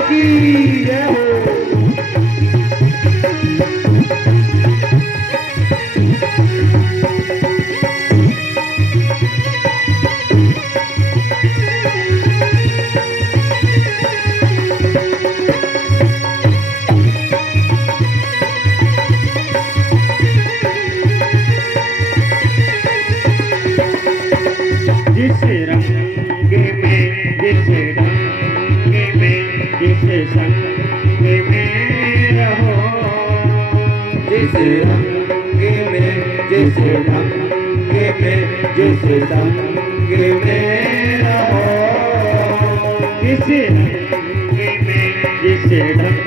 की जय हो। जिस रंग में जिस ढंग में जिस संग में रहो, जिस रंग में जिस ढंग में जिस संग में रहो, जिस रंग में जिस ढंग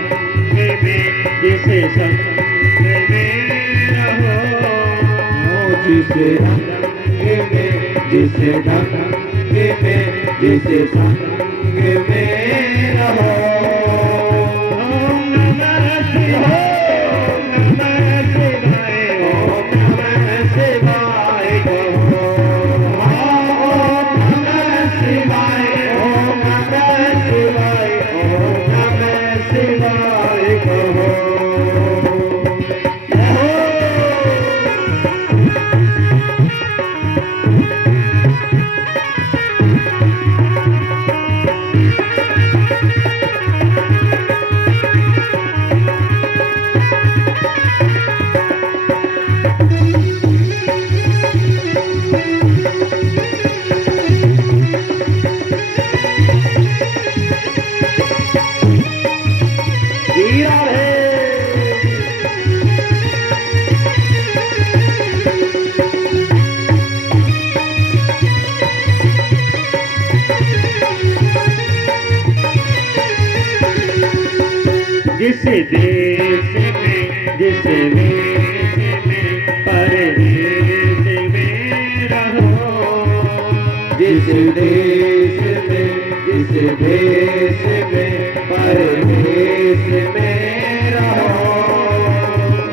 में जिस संग में रहो, जिस रंग में जिस ढंग में जिस संग में रहो। ओम नमः शिवाय, ओम नमः शिवाय, ओम नमः शिवाय कहो। ओम नमः शिवाय, ओम नमः शिवाय, ओम नमः शिवाय कहो। जिस देश में जिस वेश में परदेश में रहो, जिस देश में जिस देश में परदेश में रहो,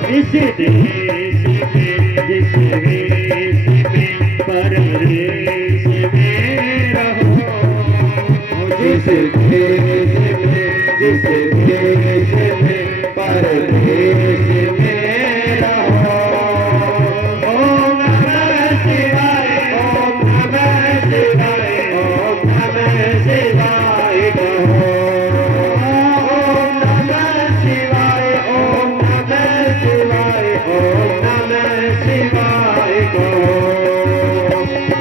जिस देश में जिस वेश में परदेश में रहो, जिस देश में जिस देश में परदेश में रहो। ओम नमः शिवाय, ओम नमः शिवाय, ओम नमः शिवाय कहो। ओम नमः शिवाय, ओम नमः शिवाय, ओम नमः शिवाय कहो।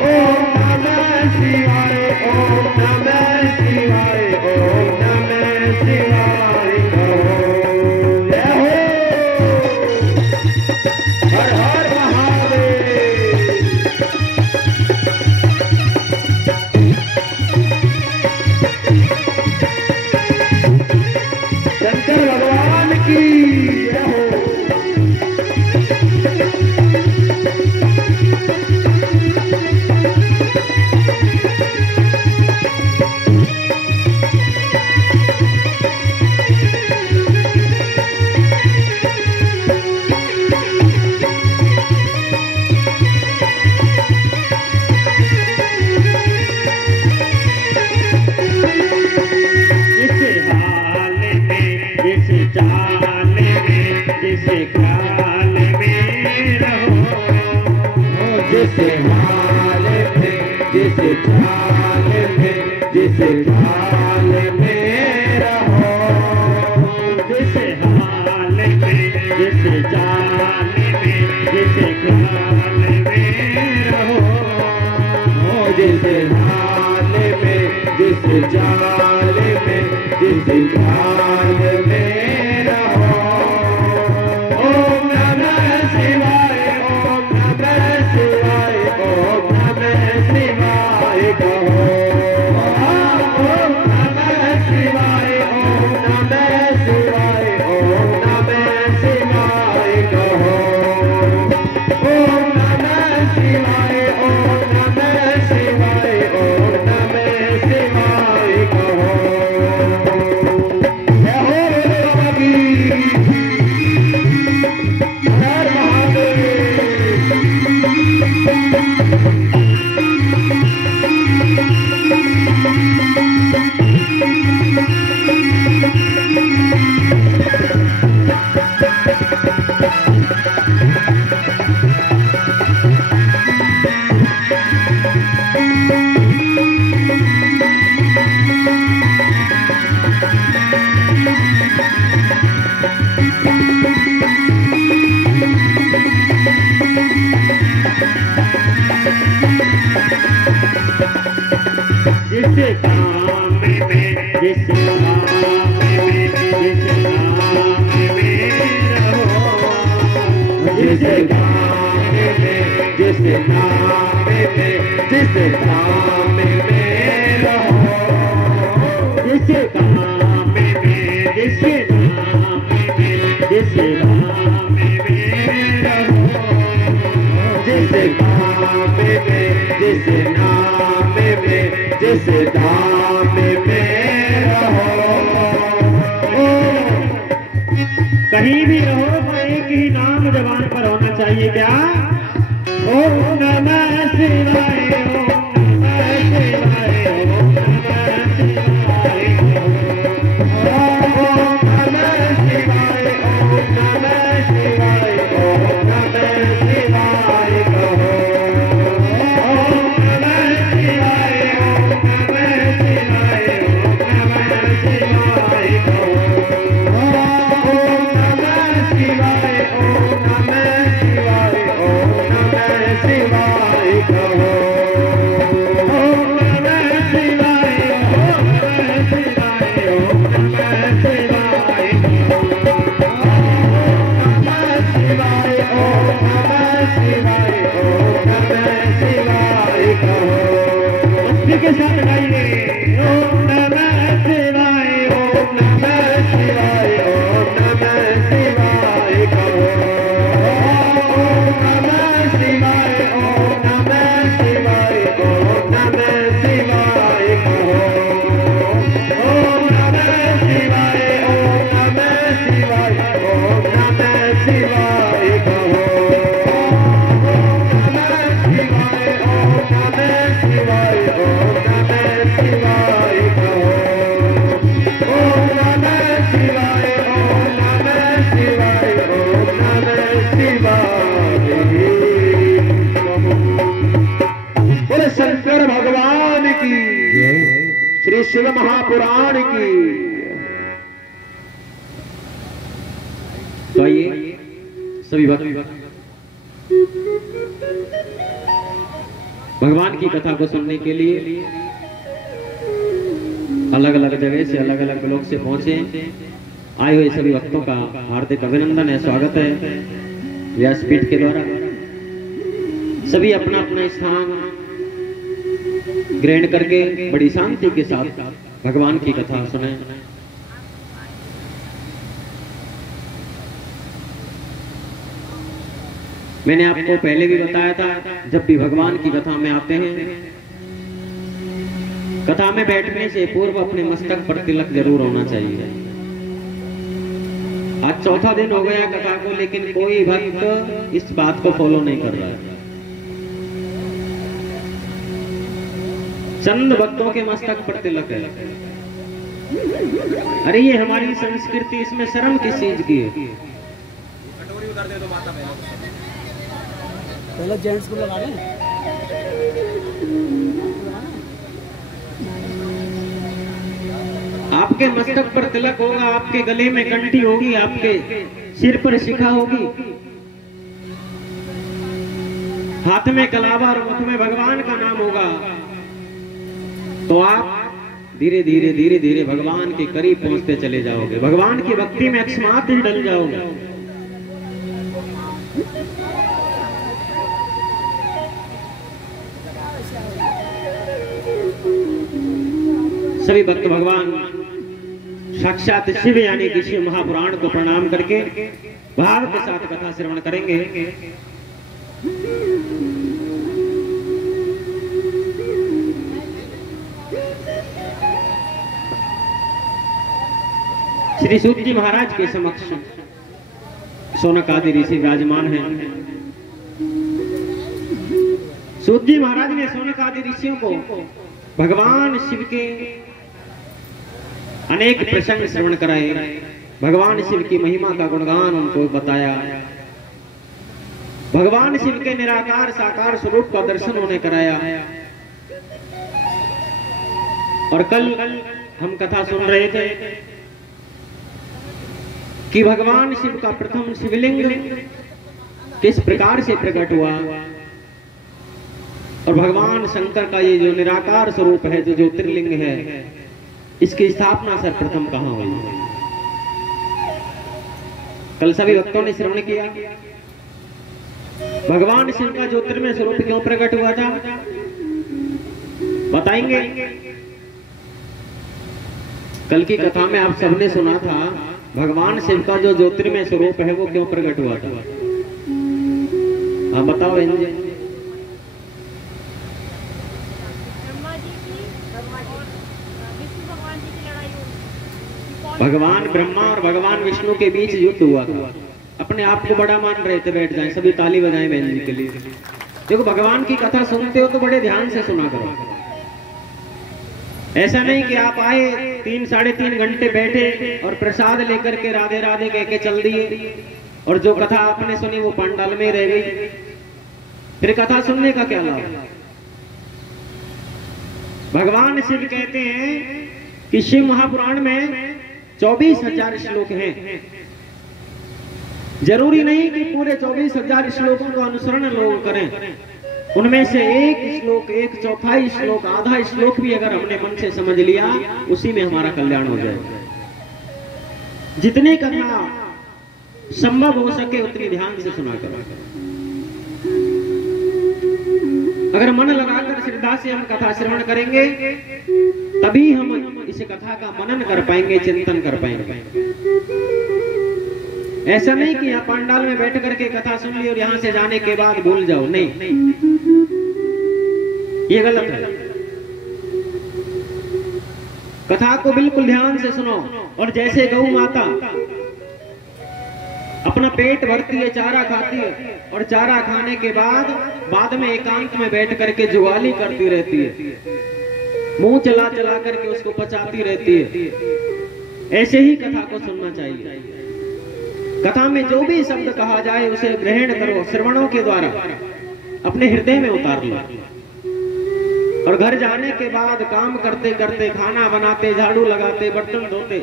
ओम नमः शिवाय, ओम नमः शिवाय, ओम नमः शिवाय कहो। जय हो। हर हर महादेव। शंकर भगवान की जय हो। जिस चाल में जिस ख्याल में रहो, जिस हाल में जिस चाल में जिस ख्याल में रहो, जिस हाल में जिस चाल में जिस ख्याल में रहो, जिस हाल में जिस चाल में जिस ख्याल में रहो। ओम नमः शिवाय, ओम नमः शिवाय, ओम नमः शिवाय कहो। ओम नमः शिवाय, ओम नमः शिवाय, ओम नमः शिवाय कहो। ओम नमः शिवाय, ओम नमः शिवाय, ओम नमः शिवाय कहो। जय हो। जिस नाम में, जिस नाम में रहो, जिस नाम में, जिस नाम में, जिस नाम में रहो, जिस नाम में, जिस नाम में, जिस नाम में रहो, जिस नाम में, जिस नाम में, जिस नाम में रहो। कहीं भी रहो तो एक ही नाम जबान पर होना चाहिए। क्या? ओम नमः शिवाय, ओम नमः शिवाय, ओम नमः शिवाय, ओम नमः शिवाय, ओम नमः शिवाय, ओम नमः शिवाय कहो। ओम नमः शिवाय, ओम नमः शिवाय, ओम नमः शिवाय कहो। ओम नमः शिवाय, ओम नमः शिवाय, ओम नमः शिवाय कहो। ओम नमः शिवाय, ओम नमः शिवाय, ओम नमः शिवाय कहो। ओम नमः शिवाय, ओम नमः शिवाय, ओम नमः शिवाय कहो। मस्ती के साथ गाइए। ओम नमः शिवाय, ओम नमः शिवाय, ओम नमः शिवाय कहो। ओम नमः शिवाय, ओम नमः शिवाय, ओम नमः शिवाय कहो। ओम नमः शिवाय, ओम नमः शिवाय, ओम नमः शिवाय कहो। ओम नमः शिवाय, ओम नमः शिवाय, ओम नमः शिवाय कहो। ओम नमः शिवाय, ओम नमः शिवाय, ओम नमः शिवाय कहो। बोले शंकर भगवान की, श्री शिव महापुराण की। तो आइए सभी भक्त भगवान की कथा को सुनने के लिए अलग अलग जगह से, अलग अलग ब्लॉक से पहुंचे आए हुए सभी भक्तों का हार्दिक अभिनंदन है, स्वागत है व्यासपीठ के द्वारा। सभी अपना अपना स्थान ग्रहण करके बड़ी शांति के साथ भगवान की कथा सुने। मैंने आपको पहले भी बताया था, जब भी भगवान की कथा में आते हैं, कथा में बैठने से पूर्व अपने मस्तक पर तिलक जरूर होना चाहिए। आज चौथा दिन हो गया कथा को, लेकिन कोई भक्त इस बात को फॉलो नहीं कर रहा है। चंद भक्तों के मस्तक पर तिलक है। अरे ये हमारी संस्कृति, इसमें शर्म किस चीज की है? कटोरी उतार दे दो माता पहले जेंट्स को लगा लें। आपके मस्तक पर तिलक होगा, आपके गले में कंठी होगी, आपके सिर पर शिखा होगी, हाथ में कलावा और मुख में भगवान का नाम होगा, तो आप धीरे धीरे धीरे धीरे भगवान के करीब पहुंचते चले जाओगे। भगवान की भक्ति में अकस्मात ही डल जाओगे। सभी भक्त भगवान साक्षात शिव यानी कि शिव महापुराण को प्रणाम करके भाव के साथ कथा श्रवण करेंगे। श्री सूत जी महाराज के समक्ष शौनक आदि ऋषि विराजमान हैं। सूत जी महाराज ने शौनक आदि ऋषियों को भगवान शिव के अनेक प्रसंग श्रवण कराए, भगवान शिव की महिमा का गुणगान उनको बताया, भगवान शिव के निराकार साकार स्वरूप का दर्शन उन्हें कराया। और कल हम कथा सुन रहे थे कि भगवान शिव का प्रथम शिवलिंग किस प्रकार से प्रकट हुआ और भगवान शंकर का ये जो निराकार स्वरूप है, जो ज्योतिर्लिंग है, इसकी स्थापना सर्वप्रथम कहाँ हुई? कल सभी भक्तों ने श्रवण किया। भगवान शिव का ज्योतिर्मय स्वरूप क्यों प्रकट हुआ था बताएंगे। कल की कथा में आप सबने सुना था भगवान शिव का जो ज्योतिर्मय स्वरूप है वो क्यों प्रकट हुआ था? आप बताओ बहन जी। भगवान ब्रह्मा और भगवान विष्णु के बीच युद्ध हुआ था। अपने आप को बड़ा मान रहे थे, बैठ जाएं सभी ताली बजाएं बहन जी के लिए। देखो भगवान की कथा सुनते हो तो बड़े ध्यान से सुना करो। ऐसा नहीं कि आप आए 3-3.5 घंटे बैठे और प्रसाद लेकर के राधे राधे कह के चल दिए और जो कथा आपने सुनी वो पंडाल में रह गई। फिर कथा सुनने का क्या लाभ? भगवान शिव कहते हैं कि शिव महापुराण में 24,000 श्लोक हैं। जरूरी नहीं कि पूरे 24,000 श्लोकों का अनुसरण लोग करें। उनमें से एक श्लोक, 1/4 श्लोक, आधा श्लोक भी अगर हमने मन से समझ लिया उसी में हमारा कल्याण हो जाएगा। जितनी कथा संभव हो सके उतनी ध्यान से सुना करो। अगर मन लगाकर श्रद्धा से हम कथा श्रवण करेंगे तभी हम इस कथा का मनन कर पाएंगे, चिंतन कर पाएंगे। ऐसा नहीं कि यहाँ पंडाल में बैठ करके कथा सुन ली और यहाँ से जाने के बाद भूल जाओ, नहीं, ये गलत है। कथा को बिल्कुल ध्यान से सुनो। और जैसे गौ माता अपना पेट भरती है, चारा खाती है और चारा खाने के बाद में एकांत में बैठ करके जुगाली करती रहती है, मुंह चला चला करके उसको पचाती रहती है, ऐसे ही कथा को सुनना चाहिए। कथा में जो भी शब्द कहा जाए उसे ग्रहण करो, श्रवणों के द्वारा अपने हृदय में उतार लो। और घर जाने के बाद काम करते करते, खाना बनाते, झाड़ू लगाते, बर्तन धोते,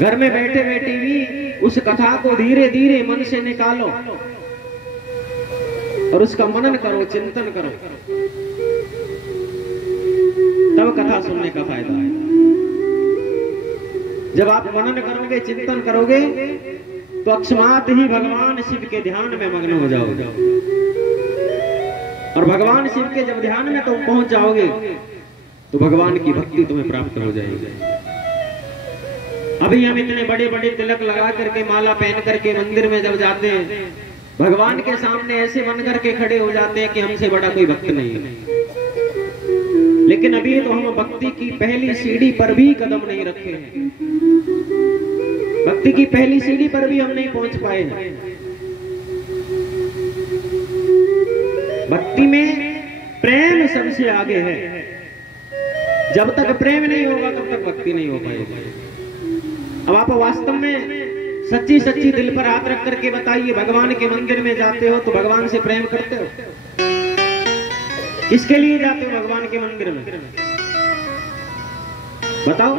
घर में बैठे बैठे भी उस कथा को धीरे धीरे मन से निकालो और उसका मनन करो, चिंतन करो, तब कथा सुनने का फायदा है। जब आप मनन करोगे, चिंतन करोगे तो अकस्मात ही भगवान शिव के ध्यान में मग्न हो जाओगे। और भगवान शिव के जब ध्यान में तुम पहुंच जाओगे तो भगवान की भक्ति तुम्हें प्राप्त हो जाएगी। अभी हम इतने बड़े बड़े तिलक लगा करके, माला पहन करके मंदिर में जब जाते हैं, भगवान के सामने ऐसे बन करके खड़े हो जाते हैं कि हमसे बड़ा कोई भक्त नहीं है। लेकिन अभी तो हम भक्ति की पहली सीढ़ी पर भी कदम नहीं रखे हैं। भक्ति की पहली सीढ़ी पर भी हम नहीं पहुंच पाए हैं। भक्ति में प्रेम सबसे आगे है। जब तक प्रेम नहीं होगा तब तक भक्ति नहीं हो पाएगी। अब आप वास्तव में सच्ची सच्ची दिल पर हाथ रख करके बताइए, भगवान के मंदिर में जाते हो तो भगवान से प्रेम करते हो? किसके लिए जाते हो भगवान के मंदिर में? बताओ।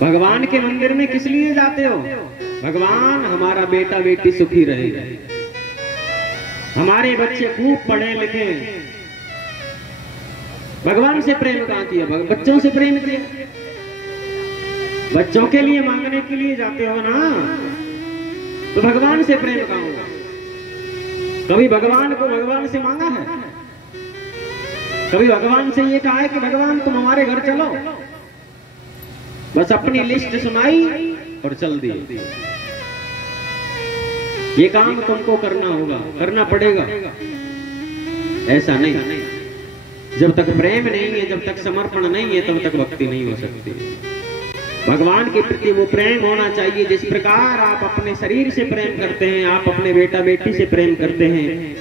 भगवान के मंदिर में किस लिए जाते हो? भगवान हमारा बेटा बेटी सुखी रहे, हमारे बच्चे खूब पढ़े लिखे। भगवान से प्रेम कहाँ किया? बच्चों से प्रेम किया। बच्चों के लिए मांगने के लिए जाते हो ना, तो भगवान से प्रेम कहाँ होगा? कभी भगवान को भगवान से मांगा है? कभी भगवान से ये कहा है कि भगवान तुम हमारे घर चलो? बस अपनी लिस्ट सुनाई और चल दिए। ये काम तुमको करना होगा, करना पड़ेगा, ऐसा नहीं। जब तक प्रेम नहीं है, जब तक समर्पण नहीं है, तब तक भक्ति नहीं हो सकती। भगवान के प्रति वो प्रेम होना चाहिए जिस प्रकार आप अपने शरीर से प्रेम करते हैं, आप अपने बेटा बेटी से प्रेम करते हैं,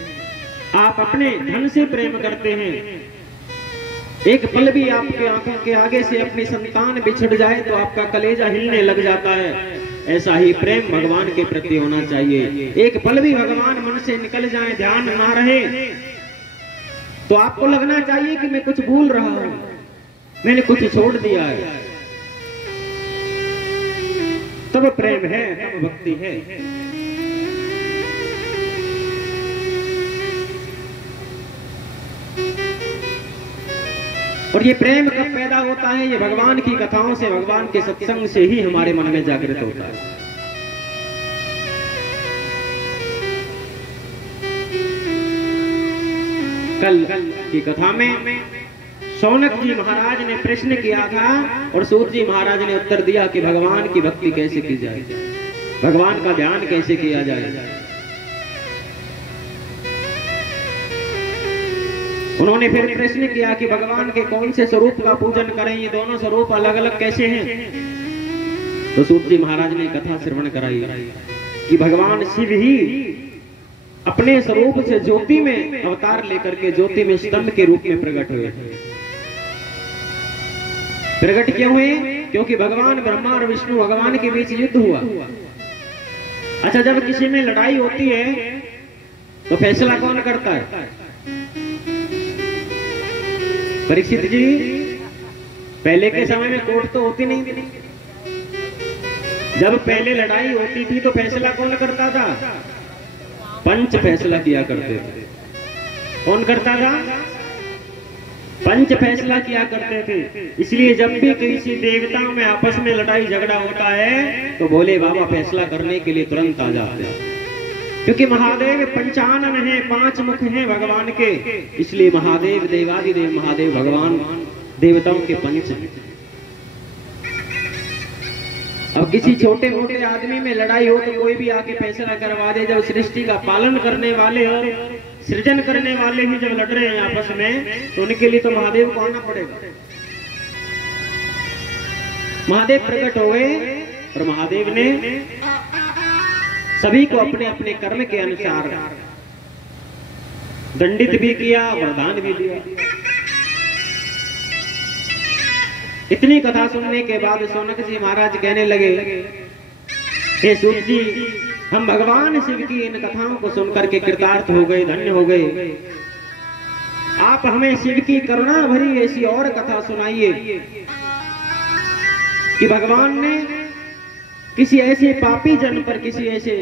आप अपने धन से प्रेम करते हैं। एक पल भी आपके आंखों के आगे से अपनी संतान बिछड़ जाए तो आपका कलेजा हिलने लग जाता है। ऐसा ही प्रेम भगवान के प्रति होना चाहिए। एक पल भी भगवान मन से निकल जाए, ध्यान ना रहे, तो आपको लगना चाहिए कि मैं कुछ भूल रहा हूं, मैंने कुछ छोड़ दिया है। तब प्रेम है, तब भक्ति है। और ये प्रेम कब पैदा होता है? ये भगवान की कथाओं से, भगवान के सत्संग से ही हमारे मन में जागृत होता है। कल की कथा में शौनक जी महाराज ने प्रश्न किया था और सूत जी महाराज ने उत्तर दिया कि भगवान की भक्ति कैसे की जाए, भगवान का ध्यान कैसे किया जाए। उन्होंने फिर प्रश्न किया कि भगवान के कौन से स्वरूप का पूजन करें, ये दोनों स्वरूप अलग अलग कैसे हैं? तो सूत जी महाराज ने कथा श्रवण कराई कि भगवान शिव ही अपने स्वरूप से ज्योति में अवतार लेकर के ज्योति में स्तंभ के रूप में प्रकट हुए। प्रकट क्यों हुए? क्योंकि भगवान ब्रह्मा और विष्णु भगवान के बीच युद्ध हुआ। अच्छा, जब किसी में लड़ाई होती है तो फैसला कौन करता है? परीक्षित जी, पहले के समय में कोर्ट तो होती नहीं थी। जब पहले लड़ाई होती थी तो फैसला कौन करता था? पंच फैसला किया करते थे। कौन करता था? पंच फैसला किया करते थे। इसलिए जब भी किसी देवता में आपस में लड़ाई झगड़ा होता है तो भोले बाबा फैसला करने के लिए तुरंत आ जाते हैं। क्योंकि महादेव पंचानन है, 5 मुख हैं भगवान के, इसलिए महादेव देवादिदेव महादेव भगवान देवताओं के पंच हैं। अब किसी छोटे मोटे आदमी में लड़ाई हो तो कोई भी आके फैसला करवा दे। जब सृष्टि का पालन करने वाले और सृजन करने वाले ही जब लड़ रहे हैं आपस में तो उनके लिए तो महादेव को आना पड़ेगा। महादेव प्रकट हो गए और महादेव ने सभी को अपने अपने कर्म के अनुसार दंडित भी किया, वरदान भी दिया। इतनी कथा सुनने के बाद शौनक जी महाराज कहने लगे, हे सूत जी, हम भगवान शिव की इन कथाओं को सुनकर के कृतार्थ हो गए, धन्य हो गए। आप हमें शिव की करुणा भरी ऐसी और कथा सुनाइए कि भगवान ने किसी ऐसे पापी जन पर, किसी ऐसे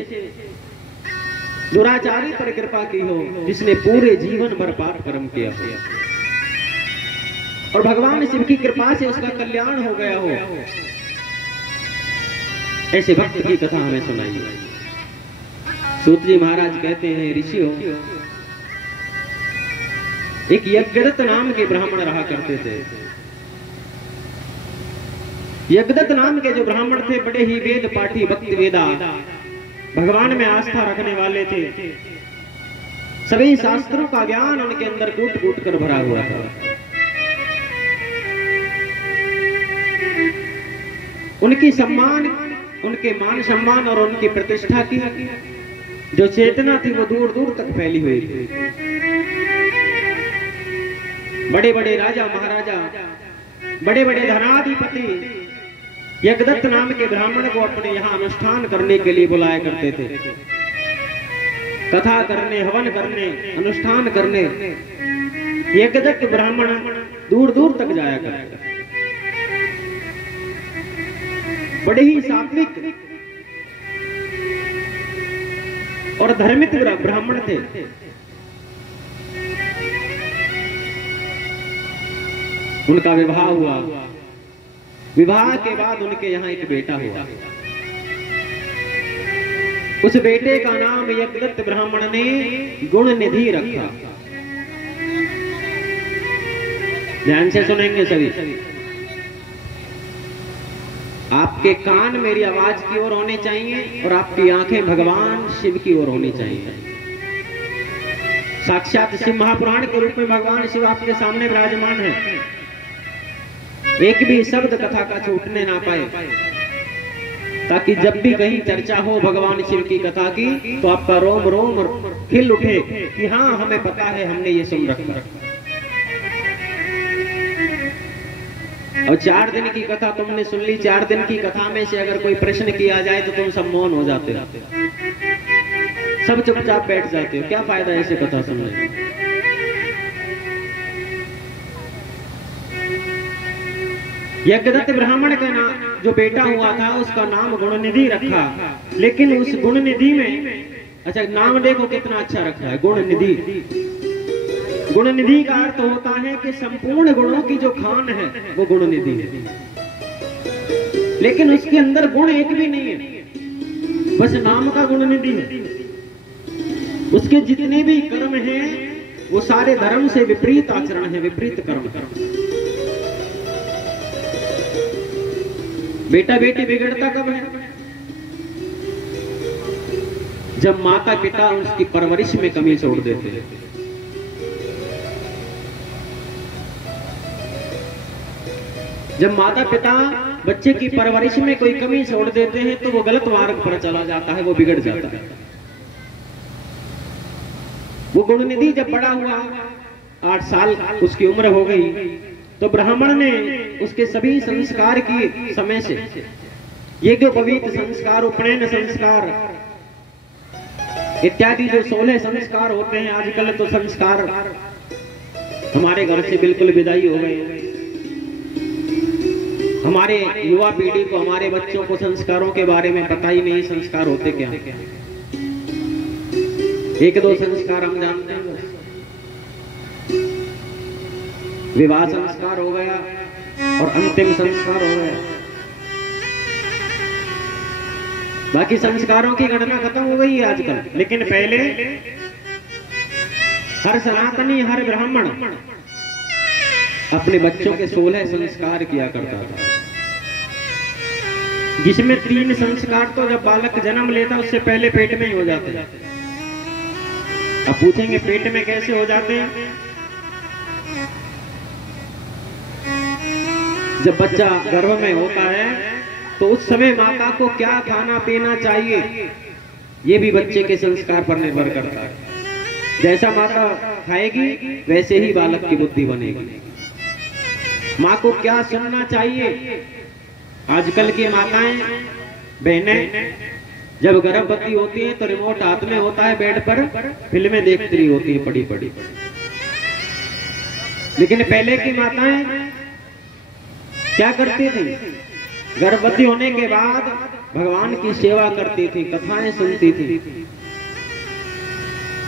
दुराचारी पर कृपा की हो जिसने पूरे जीवन भर पाप कर्म किया और भगवान शिव की कृपा से उसका कल्याण हो गया हो। ऐसे भक्त की कथा हमें सुनाइए। सूत जी महाराज कहते हैं, ऋषियों, एक यज्ञदत्त नाम के ब्राह्मण रहा करते थे। यज्ञदत्त नाम के जो ब्राह्मण थे बड़े ही वेद पाठी, भक्ति वेदा, भगवान में आस्था रखने वाले थे। सभी शास्त्रों का ज्ञान उनके अंदर कूट कूट कर भरा हुआ था। उनकी सम्मान, उनके मान सम्मान और उनकी प्रतिष्ठा की जो चेतना थी वो दूर दूर तक फैली हुई थी। बड़े बड़े राजा महाराजा, बड़े बड़े धनाधिपति यज्ञदत्त नाम के ब्राह्मण को अपने यहाँ अनुष्ठान करने के लिए बुलाया करते थे। कथा करने, हवन करने, अनुष्ठान करने यज्ञदत्त ब्राह्मण दूर दूर तक जाया करते। बड़े ही सात्विक और धर्मित ब्राह्मण थे। उनका विवाह हुआ। विवाह के बाद उनके यहाँ एक बेटा हुआ। उस बेटे का नाम यज्ञदत्त ब्राह्मण ने गुण निधि रखा। ध्यान से सुनेंगे सभी। आपके कान मेरी आवाज की ओर होने चाहिए और आपकी आंखें भगवान शिव की ओर होनी चाहिए। साक्षात शिव महापुराण के रूप में भगवान शिव आपके सामने विराजमान है। एक भी शब्द कथा का छूटने ना पाए, ताकि जब भी कहीं चर्चा हो भगवान शिव की कथा की तो आपका रोम रोम खिल उठे कि हाँ, हमें पता है, हमने ये सुन रखा। और 4 दिन की कथा तुमने सुन ली। 4 दिन की कथा में से अगर कोई प्रश्न किया जाए तो तुम सब मौन हो जाते हो, सब चुपचाप बैठ जाते हो। क्या फायदा ऐसे कथा सुनने का? यज्ञदत्त ब्राह्मण का नाम जो बेटा हुआ था उसका नाम गुणनिधि रखा। लेकिन उस गुणनिधि में, अच्छा नाम देखो कितना अच्छा रखा है, गुणनिधि। गुण निधि का अर्थ होता है कि संपूर्ण गुणों की जो खान है वो गुण निधि है, लेकिन उसके अंदर गुण एक भी नहीं है, बस नाम का गुण निधि है। उसके जितने भी कर्म हैं वो सारे धर्म से विपरीत आचरण है, विपरीत कर्म। बेटा बेटी बिगड़ता कब है? जब माता पिता उसकी परवरिश में कमी छोड़ देते हैं। जब माता पिता बच्चे की परवरिश में कोई कमी छोड़ देते हैं तो वो गलत मार्ग पर चला जाता है, वो बिगड़ जाता है। वो गुणनिधि जब बड़ा हुआ, 8 साल उसकी उम्र हो गई, तो ब्राह्मण ने उसके सभी संस्कार किए समय से। ये जो पवित्र संस्कार, उपनयन संस्कार इत्यादि जो 16 संस्कार होते हैं, आजकल तो संस्कार हमारे घर से बिल्कुल विदाई हो गए। हमारे युवा पीढ़ी को, हमारे बच्चों को संस्कारों के बारे में पता ही नहीं, संस्कार होते क्या। 1-2 संस्कार हम जानते हैं, विवाह संस्कार हो गया और अंतिम संस्कार हो गया, बाकी संस्कारों की गणना खत्म हो गई है आजकल। लेकिन पहले हर सनातनी, हर ब्राह्मण अपने बच्चों के 16 संस्कार किया करता था, जिसमें 3 संस्कार तो जब बालक जन्म लेता उससे पहले पेट में ही हो जाते हैं। अब पूछेंगे पेट में कैसे हो जाते हैं? जब बच्चा गर्भ में होता है तो उस समय माता को क्या खाना पीना चाहिए, ये भी बच्चे के संस्कार पर निर्भर करता है। जैसा माता खाएगी वैसे ही बालक की बुद्धि बनेगी। माँ को क्या सुनना चाहिए? आजकल की माताएं बहनें जब गर्भवती होती हैं तो रिमोट हाथ में होता है, बेड पर फिल्में देखती होती है पड़ी पड़ी। लेकिन पहले की माताएं क्या करती थी? गर्भवती होने के बाद भगवान की सेवा करती थी, कथाएं सुनती थी,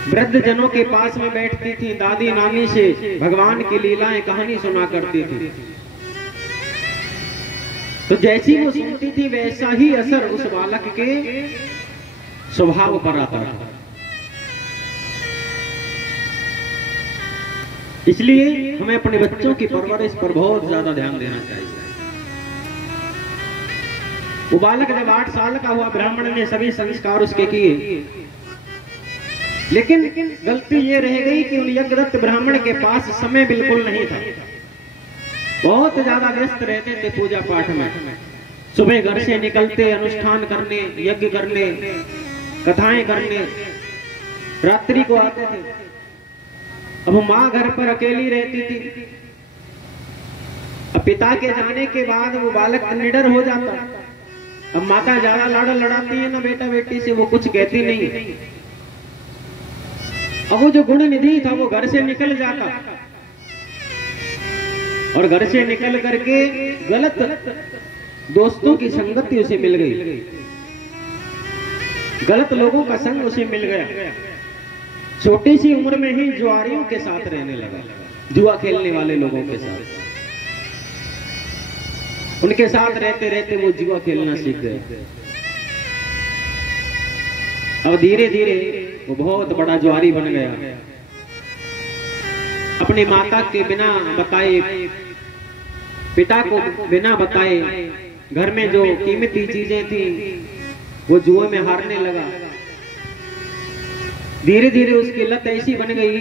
वृद्ध जनों के पास में बैठती थी, दादी नानी से भगवान की लीलाएं कहानी सुना करती थी। तो जैसी वो सुनती थी वैसा ही असर उस बालक के स्वभाव पर आता था। इसलिए हमें अपने बच्चों की परवरिश पर बहुत ज्यादा ध्यान देना चाहिए। वो बालक जब 8 साल का हुआ, ब्राह्मण ने सभी संस्कार उसके किए, लेकिन गलती ये रह गई कि उन यज्ञदत्त ब्राह्मण के पास समय बिल्कुल नहीं था। बहुत ज्यादा व्यस्त रहते थे पूजा पाठ में। सुबह घर से निकलते अनुष्ठान करने, यज्ञ करने, कथाएं करने, रात्रि को आते थे। अब माँ घर पर अकेली रहती थी। अब पिता के जाने के बाद वो बालक निडर हो जाता। अब माता ज्यादा लाड़ लड़ाती है ना बेटा बेटी से, वो कुछ कहती नहीं। अब वो जो गुण निधि था वो घर से निकल जाता और घर से निकल करके गलत दोस्तों की संगति उसे मिल गई, गलत लोगों का संग उसे मिल गया। छोटी सी उम्र में ही जुआरियों के साथ रहने लगा, जुआ खेलने वाले लोगों के साथ। उनके साथ रहते रहते वो जुआ खेलना सीख गए। अब धीरे धीरे वो बहुत बड़ा जुआरी बन गया। अपनी माता के बिना बताए, पिता को बिना बताए घर में जो कीमती चीजें थी वो जुए में हारने लगा। धीरे धीरे उसकी लत ऐसी बन गई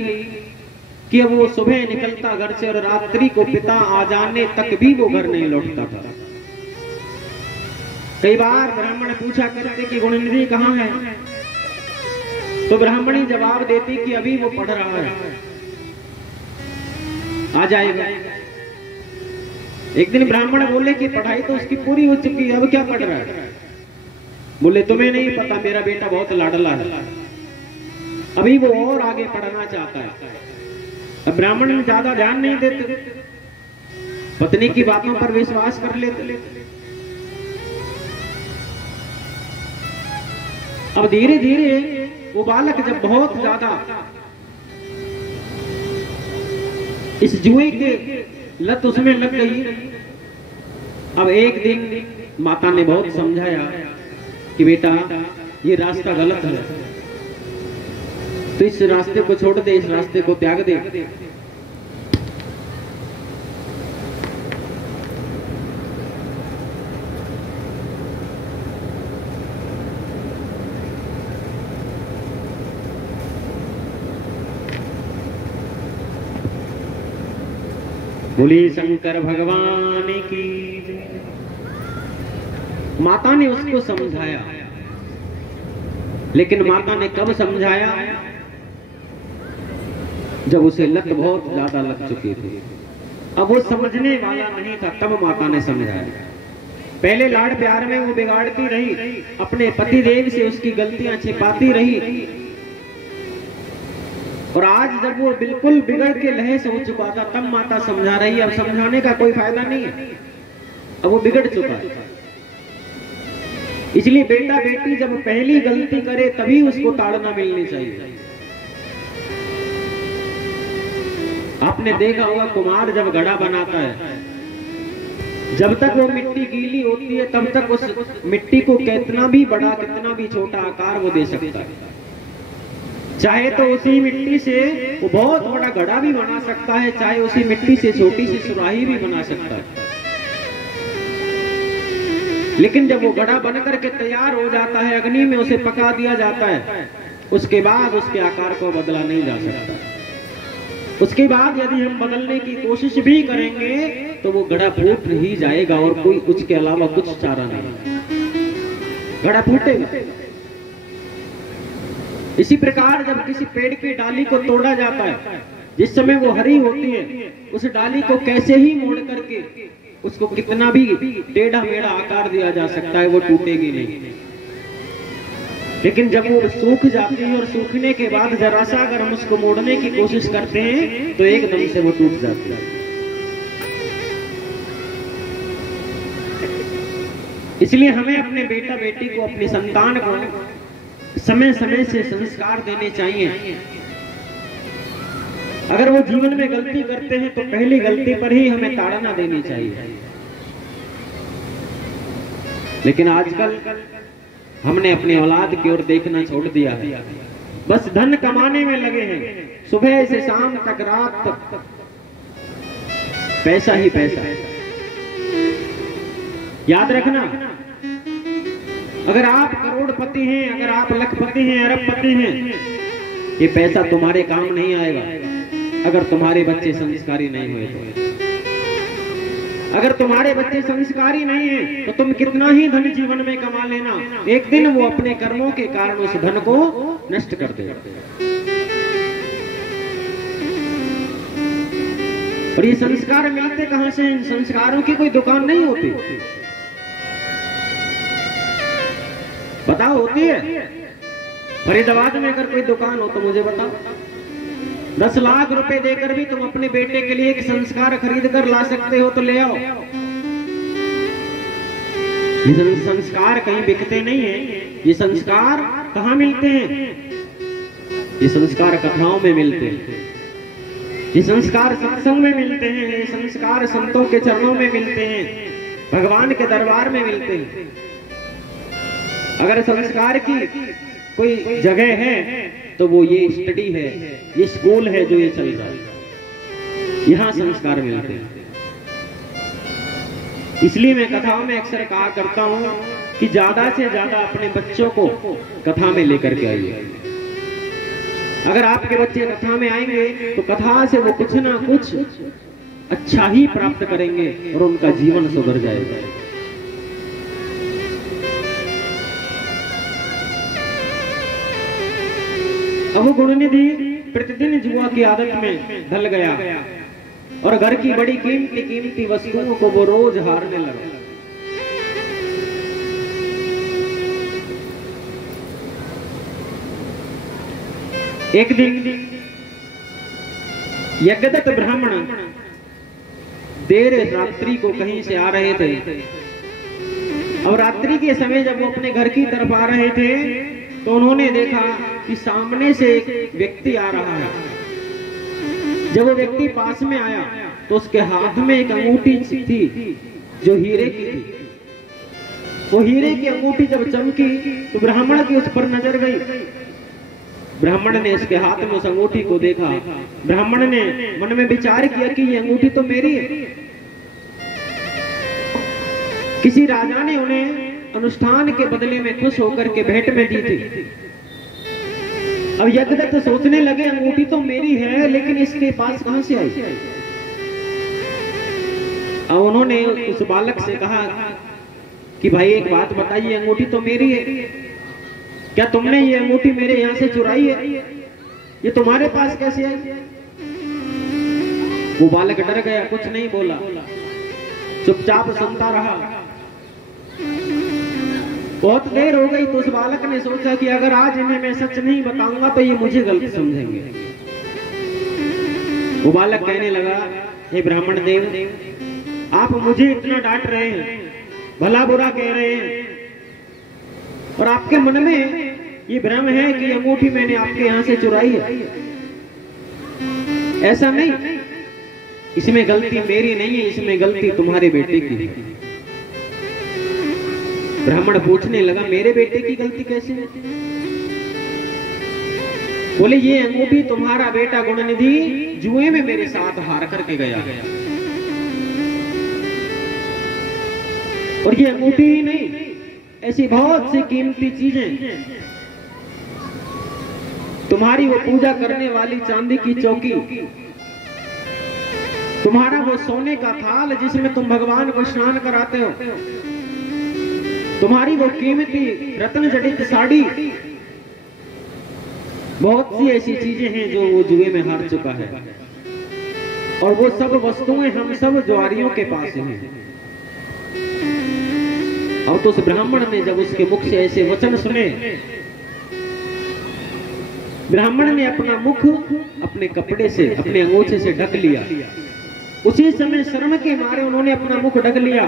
कि अब वो सुबह निकलता घर से और रात्रि को पिता आ जाने तक भी वो घर नहीं लौटता था। कई बार ब्राह्मण पूछा करते कि गुणनिधि कहाँ है, तो ब्राह्मणी जवाब देती कि अभी वो पढ़ रहा है, आ जाएगा। एक दिन ब्राह्मण बोले कि पढ़ाई तो उसकी पूरी हो चुकी है, अब क्या पढ़ रहा है? बोले तुम्हें नहीं पता, मेरा बेटा बहुत लाडला है, अभी वो और आगे पढ़ना चाहता है। अब ब्राह्मण ज्यादा ध्यान नहीं देते, पत्नी की बातों पर विश्वास कर लेते। अब धीरे धीरे वो बालक जब बहुत ज्यादा इस जुए की लत उसमें लग गई। अब एक दिन माता ने बहुत समझाया कि बेटा ये रास्ता गलत है, तो इस रास्ते को छोड़ दे, इस रास्ते को त्याग दे। बोली शंकर भगवान की। माता ने उसको समझाया, लेकिन माता ने कब समझाया? जब उसे लत बहुत ज्यादा लग चुकी थी। अब वो समझने वाला नहीं था, तब माता ने समझाया। पहले लाड़ प्यार में वो बिगाड़ती रही, अपने पति देव से उसकी गलतियां छिपाती रही, और आज जब वो बिल्कुल बिगड़ के लहस हो चुका था, तब माता समझा रही है। अब समझाने का कोई फायदा नहीं है, अब वो बिगड़ चुका है। इसलिए बेटा बेटी जब पहली गलती करे तभी उसको ताड़ना मिलनी चाहिए। आपने देखा होगा कुम्हार जब घड़ा बनाता है, जब तक वो मिट्टी गीली होती है तब तक उस मिट्टी को कितना भी बड़ा कितना भी छोटा आकार वो दे सकता है। चाहे तो उसी मिट्टी से वो बहुत बड़ा घड़ा भी बना सकता है, चाहे उसी मिट्टी से छोटी सी सुराही भी बना सकता है। लेकिन जब वो घड़ा बन करके तैयार हो जाता है, अग्नि में उसे पका दिया जाता है, उसके बाद उसके आकार को बदला नहीं जा सकता। उसके बाद यदि हम बदलने की कोशिश भी करेंगे तो वो घड़ा फूट ही जाएगा, और कोई उसके अलावा कुछ चारा नहीं, घड़ा फूटेगा। इसी प्रकार जब किसी पेड़ की डाली को तोड़ा जाता है, जिस समय वो हरी होती है, उस डाली को कैसे ही मोड़ करके उसको कितना भी टेढ़ा मेढ़ा आकार दिया जा सकता है, वो टूटेगी नहीं। लेकिन जब वो सूख जाती है और सूखने के बाद जरा सा अगर हम उसको मोड़ने की कोशिश करते हैं तो एकदम से वो टूट जाती है। इसलिए हमें अपने बेटा बेटी को, अपनी संतान को समय समय से संस्कार देने चाहिए। अगर वो जीवन में गलती करते हैं तो पहली गलती पर ही हमें ताड़ना देनी चाहिए। लेकिन आजकल हमने अपनी औलाद की ओर देखना छोड़ दिया है, बस धन कमाने में लगे हैं। सुबह से शाम तक, रात तक पैसा ही पैसा है। याद रखना, अगर आप करोड़पति हैं, अगर आप लखपति हैं, अरबपति हैं, ये पैसा तुम्हारे काम नहीं आएगा अगर तुम्हारे बच्चे संस्कारी नहीं हुए तो। अगर तुम्हारे बच्चे संस्कारी नहीं हैं तो तुम कितना ही धन जीवन में कमा लेना, एक दिन वो अपने कर्मों के कारण उस धन को नष्ट कर देगा। और ये संस्कार मिलते कहां से? इन संस्कारों की कोई दुकान नहीं होती। पता होती है? फरीदाबाद में अगर कोई दुकान हो तो मुझे बताओ। 10 लाख रुपए देकर भी तुम अपने बेटे के लिए एक संस्कार खरीद कर ला सकते हो तो ले आओ। ये संस्कार कहीं बिकते नहीं है। ये संस्कार कहाँ मिलते हैं? ये संस्कार कथाओं में मिलते हैं, ये संस्कार सत्संग में मिलते हैं, ये संस्कार संतों के चरणों में मिलते हैं, भगवान के दरबार में मिलते हैं। अगर संस्कार की कोई जगह है तो वो ये स्टडी है, ये स्कूल है जो ये चल रहा है, यहाँ संस्कार मिलते हैं। इसलिए मैं कथाओं में अक्सर कहा करता हूँ कि ज्यादा से ज्यादा अपने बच्चों को कथा में लेकर के आइए। अगर आपके बच्चे कथा में आएंगे तो कथा से वो कुछ ना कुछ अच्छा ही प्राप्त करेंगे और उनका जीवन सुधर जाएगा। अब वो गुणनिधि प्रतिदिन जुआ की आदत में ढल गया और घर की बड़ी कीमती कीमती वस्तुओं को वो रोज हारने लगा। एक दिन यज्ञदत्त ब्राह्मण देर रात्रि को कहीं से आ रहे थे और रात्रि के समय जब वो अपने घर की तरफ आ रहे थे तो उन्होंने देखा कि सामने से एक व्यक्ति आ रहा है जब वो व्यक्ति पास में आया तो उसके हाथ में एक अंगूठी थी जो हीरे की थी। वो हीरे की अंगूठी जब चमकी तो ब्राह्मण की उस पर नजर गई। ब्राह्मण ने उसके हाथ में उस अंगूठी को देखा। ब्राह्मण ने मन में विचार किया कि ये अंगूठी तो मेरी है। किसी राजा ने उन्हें अनुष्ठान के बदले में खुश होकर के भेंट में दी थी। अब यज्ञदत्त सोचने लगे अंगूठी तो मेरी है लेकिन इसके पास कहां से आई। अब उन्होंने उस बालक से कहा कि भाई एक बात बताइए, अंगूठी तो मेरी है, क्या तुमने ये अंगूठी मेरे यहां से चुराई है? ये तुम्हारे पास कैसे आई? वो बालक डर गया, कुछ नहीं बोला, चुपचाप सुनता रहा। बहुत देर हो गई तो उस बालक ने सोचा कि अगर आज इन्हें मैं सच नहीं बताऊंगा तो ये मुझे गलत समझेंगे। वो बालक कहने लगा, हे ब्राह्मण देव, आप मुझे इतना डांट रहे हैं, भला बुरा कह रहे हैं, और आपके मन में ये भ्रम है कि अंगूठी मैंने आपके यहां से चुराई है। ऐसा नहीं, इसमें गलती मेरी नहीं है, इसमें गलती तुम्हारे बेटे की है। ब्राह्मण पूछने लगा, मेरे बेटे की गलती कैसे है? बोले, ये अंगूठी तुम्हारा बेटा गुणनिधि जुए में मेरे साथ हार करके गया, और ये अंगूठी ही नहीं, ऐसी बहुत सी कीमती चीजें, तुम्हारी वो पूजा करने वाली चांदी की चौकी, तुम्हारा वो सोने का थाल जिसमें तुम भगवान को स्नान कराते हो, तुम्हारी वो कीमती रत्न जड़ित साड़ी, बहुत सी ऐसी चीजें हैं जो वो जुए में हार चुका है, और वो सब वस्तुएं हम सब जुआरियों के पास हैं। अब तो उस ब्राह्मण ने जब उसके मुख से ऐसे वचन सुने, ब्राह्मण ने अपना मुख अपने कपड़े से, अपने अंगूठे से ढक लिया। उसी समय शर्म के मारे उन्होंने अपना मुख ढक लिया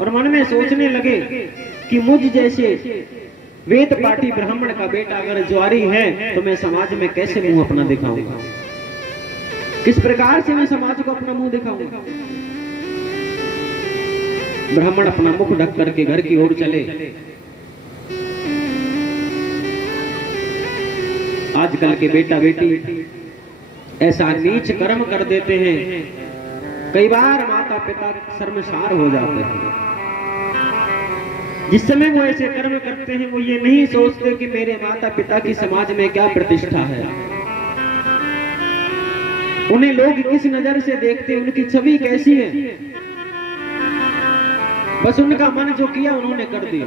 और मन में सोचने लगे कि मुझ जैसे वेद पाठी ब्राह्मण का बेटा अगर जुआरी है तो मैं समाज में कैसे मुंह अपना दिखाऊंगा, किस प्रकार से मैं समाज को अपना मुंह दिखाऊंगा। ब्राह्मण अपना मुख ढक करके घर की ओर चले। आजकल के बेटा बेटी ऐसा नीच कर्म कर देते हैं, कई बार माता पिता शर्मसार हो जाते हैं। जिस समय वो ऐसे कर्म करते हैं वो ये नहीं सोचते कि मेरे माता पिता की समाज में क्या प्रतिष्ठा है, उन्हें लोग किस नजर से देखते, उनकी छवि कैसी है। बस उनका मन जो किया उन्होंने कर दिया।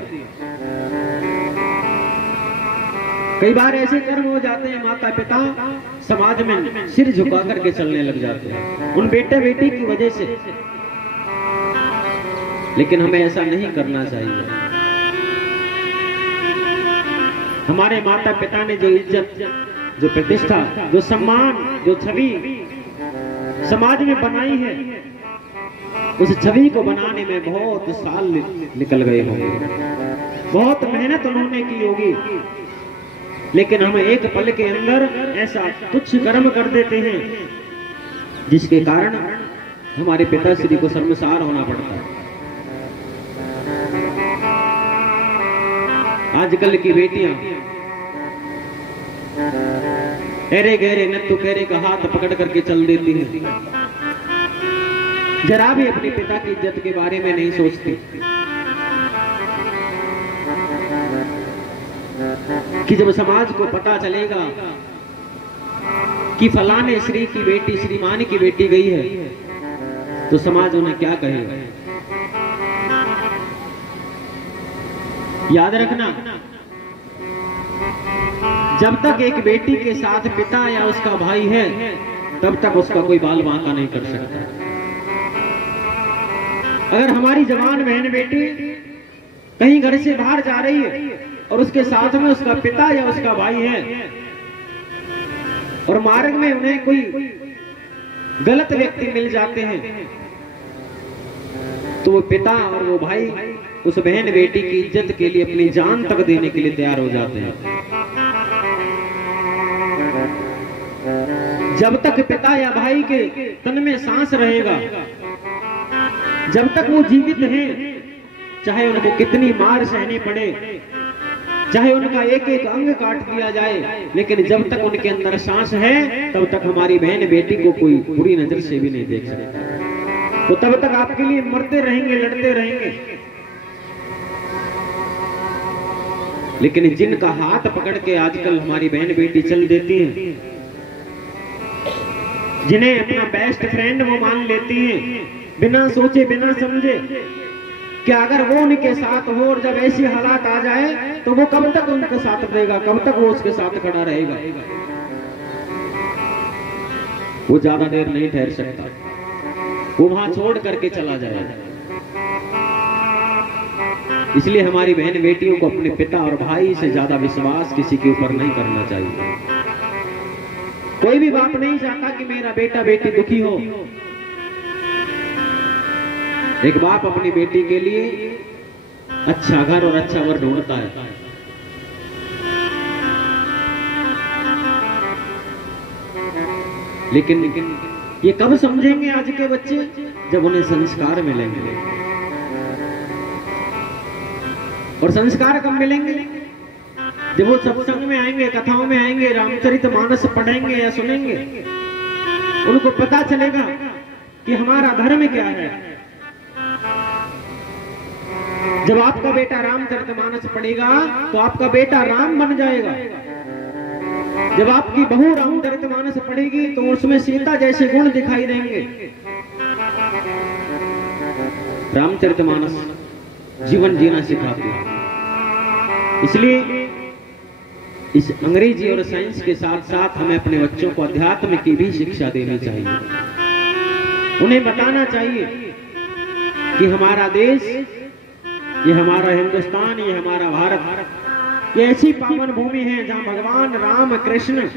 कई बार ऐसे कर्म हो जाते हैं, माता पिता समाज में सिर झुका करके चलने लग जाते हैं उन बेटे बेटी की वजह से। लेकिन हमें ऐसा नहीं करना चाहिए। हमारे माता पिता ने जो इज्जत, जो प्रतिष्ठा, जो सम्मान, जो छवि समाज में बनाई है, उस छवि को बनाने में बहुत साल निकल गए होंगे, बहुत मेहनत उन्होंने की होगी, लेकिन हम एक पल के अंदर ऐसा तुच्छ कर्म कर देते हैं जिसके कारण हमारे पिताश्री को शर्मसार होना पड़ता है। आजकल की बेटियां एरे गहरे नत्थु कहरे का हाथ पकड़ करके चल देती हैं, जरा भी अपने पिता की इज्जत के बारे में नहीं सोचती कि जब समाज को पता चलेगा कि फलाने श्री की बेटी, श्रीमान की बेटी गई है, तो समाज उन्हें क्या कहेगा। याद रखना, जब तक एक बेटी के साथ पिता या उसका भाई है तब तक उसका कोई बाल बांका नहीं कर सकता। अगर हमारी जवान बहन बेटी कहीं घर से बाहर जा रही है और उसके साथ में उसका पिता या उसका भाई है और मार्ग में उन्हें कोई गलत व्यक्ति मिल जाते हैं, तो वो पिता और वो भाई उस बहन बेटी की इज्जत के लिए अपनी जान तक देने के लिए तैयार हो जाते हैं। जब तक पिता या भाई के तन में सांस रहेगा, जब तक वो जीवित हैं, चाहे उनको कितनी मार सहनी पड़े, चाहे उनका एक एक अंग काट दिया जाए, लेकिन जब तक उनके अंदर सांस है तब तक हमारी बहन बेटी को कोई बुरी नजर से भी नहीं देख सकता। तो तब तक आपके लिए मरते रहेंगे, लड़ते रहेंगे। लेकिन जिनका हाथ पकड़ के आजकल हमारी बहन बेटी चल देती हैं, जिन्हें अपना बेस्ट फ्रेंड वो मान लेती हैं, बिना सोचे बिना समझे कि अगर वो उनके साथ हो और जब ऐसी हालात आ जाए तो वो कब तक उनके साथ रहेगा, कब तक वो उसके साथ खड़ा रहेगा। वो ज्यादा देर नहीं ठहर सकता, वो वहां छोड़ करके चला जाएगा। इसलिए हमारी बहन बेटियों को अपने पिता और भाई से ज्यादा विश्वास किसी के ऊपर नहीं करना चाहिए। कोई भी बाप नहीं चाहता कि मेरा बेटा बेटी दुखी हो। एक बाप अपनी बेटी के लिए अच्छा घर और अच्छा वर ढूंढता है। लेकिन ये कब समझेंगे आज के बच्चे? जब उन्हें संस्कार मिलेंगे। और संस्कार कब मिलेंगे? जब वो सत्संग में आएंगे, कथाओं में आएंगे, रामचरितमानस पढ़ेंगे या सुनेंगे, उनको पता चलेगा कि हमारा धर्म क्या है। जब आपका बेटा रामचरितमानस पढ़ेगा तो आपका बेटा राम बन जाएगा। जब आपकी बहू रामचरितमानस पढ़ेगी तो उसमें सीता जैसे गुण दिखाई देंगे। रामचरितमानस जीवन जीना सिखाती है। इसलिए इस अंग्रेजी और साइंस के साथ साथ हमें अपने बच्चों को अध्यात्म की भी शिक्षा देनी चाहिए। उन्हें बताना चाहिए कि हमारा देश, ये हमारा हिंदुस्तान, ये हमारा भारत, ये ऐसी पावन भूमि है जहां भगवान राम कृष्ण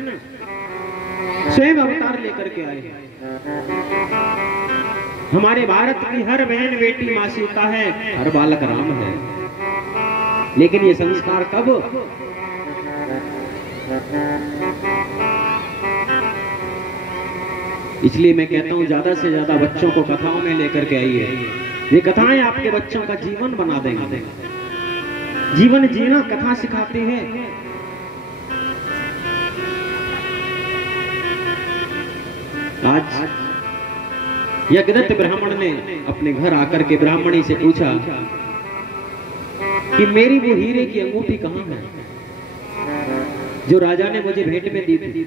स्वयं अवतार लेकर के आए हैं। हमारे भारत की हर बहन बेटी मां सीता है, हर बालक राम है। लेकिन ये संस्कार कब? इसलिए मैं कहता हूं ज्यादा से ज्यादा बच्चों को कथाओं में लेकर के आइए। ये कथाएं आपके बच्चों का जीवन बना देंगे। जीवन जीना कथा सिखाती है। आज यज्ञदत्त ब्राह्मण ने अपने घर आकर के ब्राह्मणी से पूछा कि मेरी वो हीरे की अंगूठी कहां है जो राजा ने मुझे भेंट में दी थी।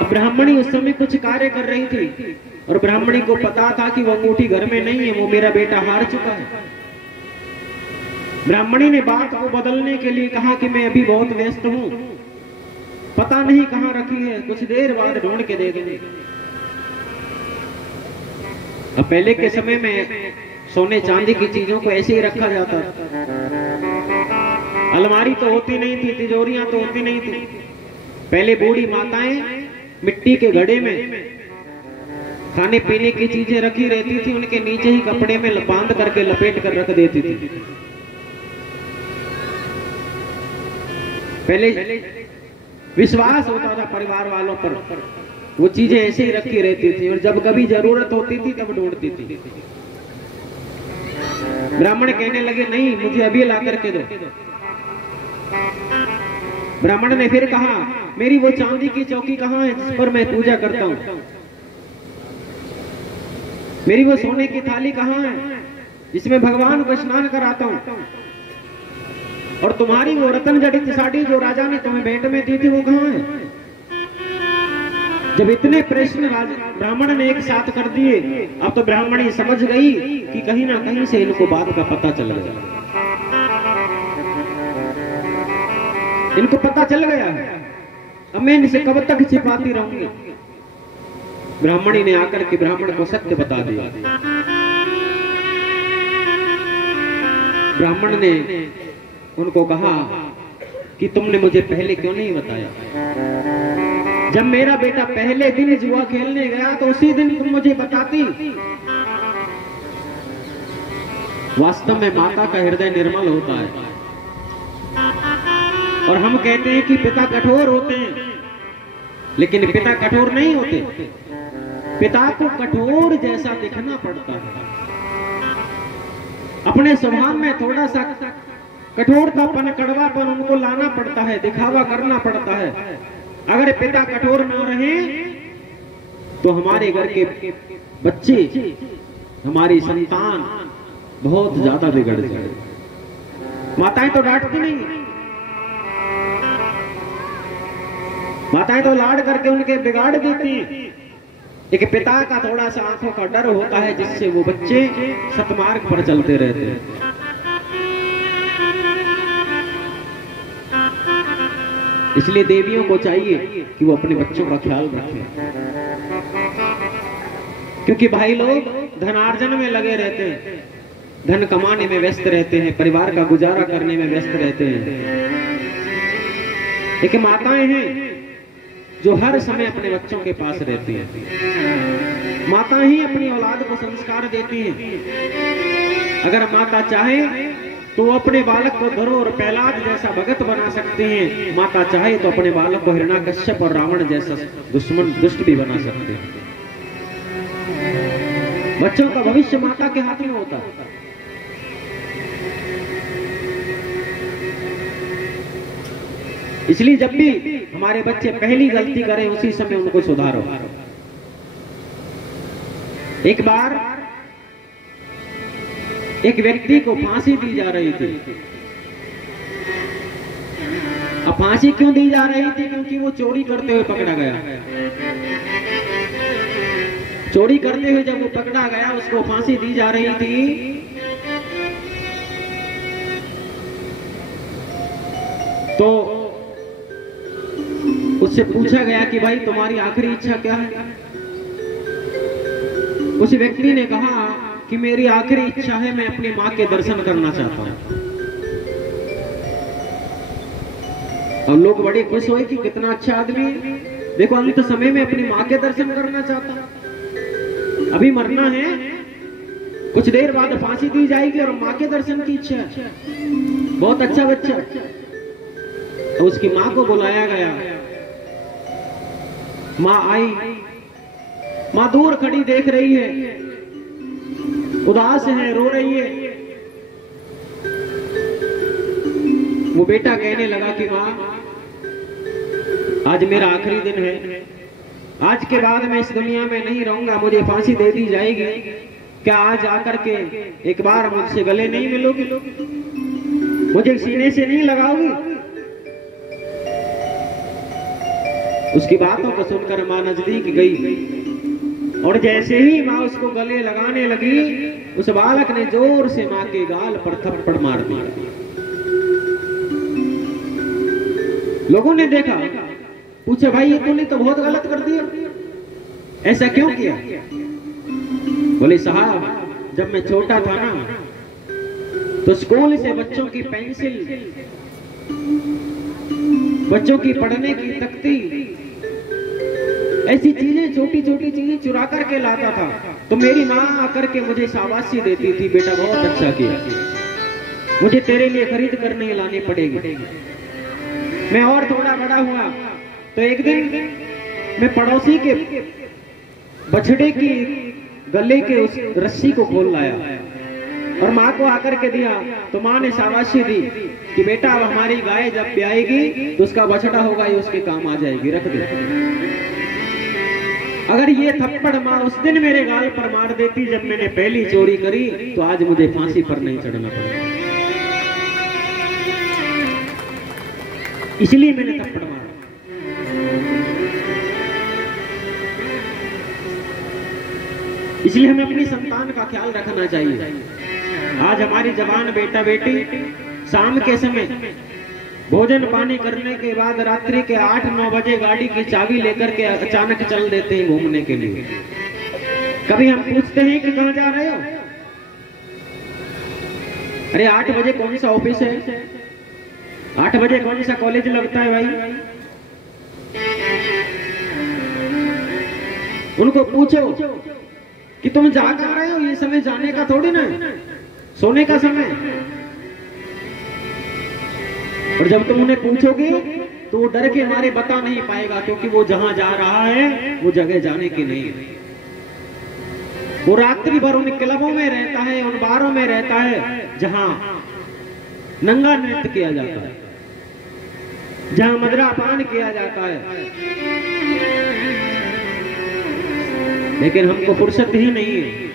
अब ब्राह्मणी उस समय कुछ कार्य कर रही थी और ब्राह्मणी को पता था कि वो अंगूठी घर में नहीं है, वो मेरा बेटा हार चुका है। ब्राह्मणी ने बात को बदलने के लिए कहा कि मैं अभी बहुत व्यस्त हूं, पता नहीं कहां रखी है, कुछ देर बाद ढूंढ के दे देंगे। अब पहले के समय में सोने चांदी की चीजों को ऐसे ही रखा जाता था। अलमारी तो होती नहीं थी, तिजोरियां तो होती नहीं थी। पहले बूढ़ी माताएं मिट्टी के घड़े में खाने पीने की चीजें रखी रहती थी, उनके नीचे ही कपड़े में बांध करके लपेट कर रख देती थी। पहले विश्वास होता था परिवार वालों पर, वो चीजें ऐसे ही रखी रहती थी और जब कभी जरूरत होती थी तब ढूंढती थी। ब्राह्मण कहने लगे नहीं, मुझे अभी ला करके दो। ब्राह्मण ने फिर कहा मेरी वो चांदी की चौकी कहां है जिस पर मैं पूजा करता हूं? मेरी वो सोने की थाली कहां है जिसमें भगवान को स्नान कराता हूं? और तुम्हारी वो रत्न जड़ित साड़ी जो राजा ने तुम्हें भेंट में दी थी वो कहां है? जब इतने प्रश्न ब्राह्मण ने एक साथ कर दिए, अब तो ब्राह्मणी समझ गई कि कहीं ना कहीं से इनको बात का पता चल गया। इनको पता चल गया है, अब मैं इनसे कब तक छिपाती रहूंगी। ब्राह्मणी ने आकर के ब्राह्मण को सत्य बता दिया। ब्राह्मण ने उनको कहा कि तुमने मुझे पहले क्यों नहीं बताया? जब मेरा बेटा पहले दिन जुआ खेलने गया तो उसी दिन तुम मुझे बताती। वास्तव में माता का हृदय निर्मल होता है और हम कहते हैं कि पिता कठोर होते हैं, लेकिन पिता कठोर नहीं होते। पिता को कठोर जैसा दिखना पड़ता है, अपने स्वभाव में थोड़ा सा कठोरतापन, कड़वापन उनको लाना पड़ता है, दिखावा करना पड़ता है। अगर पिता कठोर न रहे तो हमारे घर के बच्चे, हमारी संतान बहुत ज्यादा बिगड़ जाए। माताएं तो डांटती नहीं, माताएं तो लाड करके उनके बिगाड़ देती हैं। एक पिता का थोड़ा सा आंखों का डर होता है, जिससे वो बच्चे सतमार्ग पर चलते रहते हैं। इसलिए देवियों को चाहिए कि वो अपने बच्चों का ख्याल रखें, क्योंकि भाई लोग धनार्जन में लगे रहते हैं, धन कमाने में व्यस्त रहते हैं, परिवार का गुजारा करने में व्यस्त रहते हैं। एक माताएं हैं जो हर समय अपने बच्चों के पास रहती हैं। माता ही अपनी औलाद को संस्कार देती हैं। अगर माता चाहे तो वो अपने बालक को धरो और प्रहलाद जैसा भगत बना सकते हैं। माता चाहे तो अपने बालक को हिरण्याकश्यप और रावण जैसा दुष्ट भी बना सकते हैं। बच्चों का भविष्य माता के हाथ में होता है। इसलिए जब भी हमारे बच्चे पहली गलती करें उसी समय उनको सुधारो। एक बार एक व्यक्ति को फांसी दी जा रही थी। अब फांसी क्यों दी जा रही थी? क्योंकि वो चोरी करते हुए पकड़ा गया। चोरी करते हुए जब वो पकड़ा गया, उसको फांसी दी जा रही थी। तो उससे पूछा गया कि भाई तुम्हारी आखिरी इच्छा क्या है? उस व्यक्ति ने कहा कि मेरी आखिरी इच्छा है, मैं अपनी मां के दर्शन करना चाहता हूं। और लोग बड़े खुश हुए कि कितना अच्छा आदमी, देखो अंत समय में अपनी मां के दर्शन करना चाहता हूं। अभी मरना है, कुछ देर बाद फांसी दी जाएगी और मां के दर्शन की इच्छा है। बहुत अच्छा बच्चा। तो उसकी मां को बुलाया गया। मां आई, मां दूर खड़ी देख रही है, उदास है, रो रही है। वो बेटा कहने लगा कि मां, आज मेरा आखिरी दिन है, आज के बाद मैं इस दुनिया में नहीं रहूंगा, मुझे फांसी दे दी जाएगी। क्या आज आकर के एक बार मुझसे गले नहीं मिलोगी? मुझे सीने से नहीं लगाओगी? उसकी बातों को सुनकर मां नजदीक गई और जैसे ही मां उसको गले लगाने लगी, उस बालक ने जोर से मां के गाल पर थप्पड़ मार दिया। लोगों ने देखा, पूछे भाई ये तूने तो बहुत गलत कर दिया, ऐसा क्यों किया? बोले साहब, जब मैं छोटा था ना, तो स्कूल से बच्चों की पेंसिल, बच्चों की पढ़ने की तख्ती, ऐसी चीजें, छोटी छोटी चीजें चुरा करके लाता था। तो मेरी माँ आकर के मुझे शाबाशी देती थी, बेटा बहुत अच्छा किया, मुझे तेरे लिए खरीद कर नहीं लानी पड़ेगी। मैं और थोड़ा बड़ा हुआ तो एक दिन मैं पड़ोसी के बछड़े की गले के उस रस्सी को खोल लाया और माँ को आकर के दिया। तो माँ ने शाबाशी दी कि बेटा अब हमारी गाय जब ब्याएगी तो उसका बछड़ा होगा, ये उसके काम आ जाएगी, रख दे। अगर ये थप्पड़ माँ उस दिन मेरे गाल पर मार देती जब मैंने पहली चोरी करी, तो आज मुझे फांसी पर नहीं चढ़ना पड़ा। इसलिए मैंने थप्पड़ मारा। इसलिए हमें अपनी संतान का ख्याल रखना चाहिए। आज हमारी जवान बेटा बेटी शाम के समय भोजन पानी करने के बाद रात्रि के 8-9 बजे गाड़ी की चाबी लेकर के अचानक चल देते हैं घूमने के लिए। कभी हम पूछते हैं कि कहां जा रहे हो? अरे 8 बजे कौन सा ऑफिस है? 8 बजे कौन सा कॉलेज लगता है भाई? उनको पूछो कि तुम जा कहां रहे हो? ये समय जाने का थोड़ी ना, सोने का समय। और जब तुम उन्हें पूछोगे तो वो डर के मारे बता नहीं पाएगा, क्योंकि वो जहां जा रहा है वो जगह जाने की नहीं है। वो रात्रि भर उन क्लबों में रहता है, उन बारों में रहता है जहां नंगा नृत्य किया जाता है, जहां मदिरापान किया जाता है। लेकिन हमको फुर्सत ही नहीं है।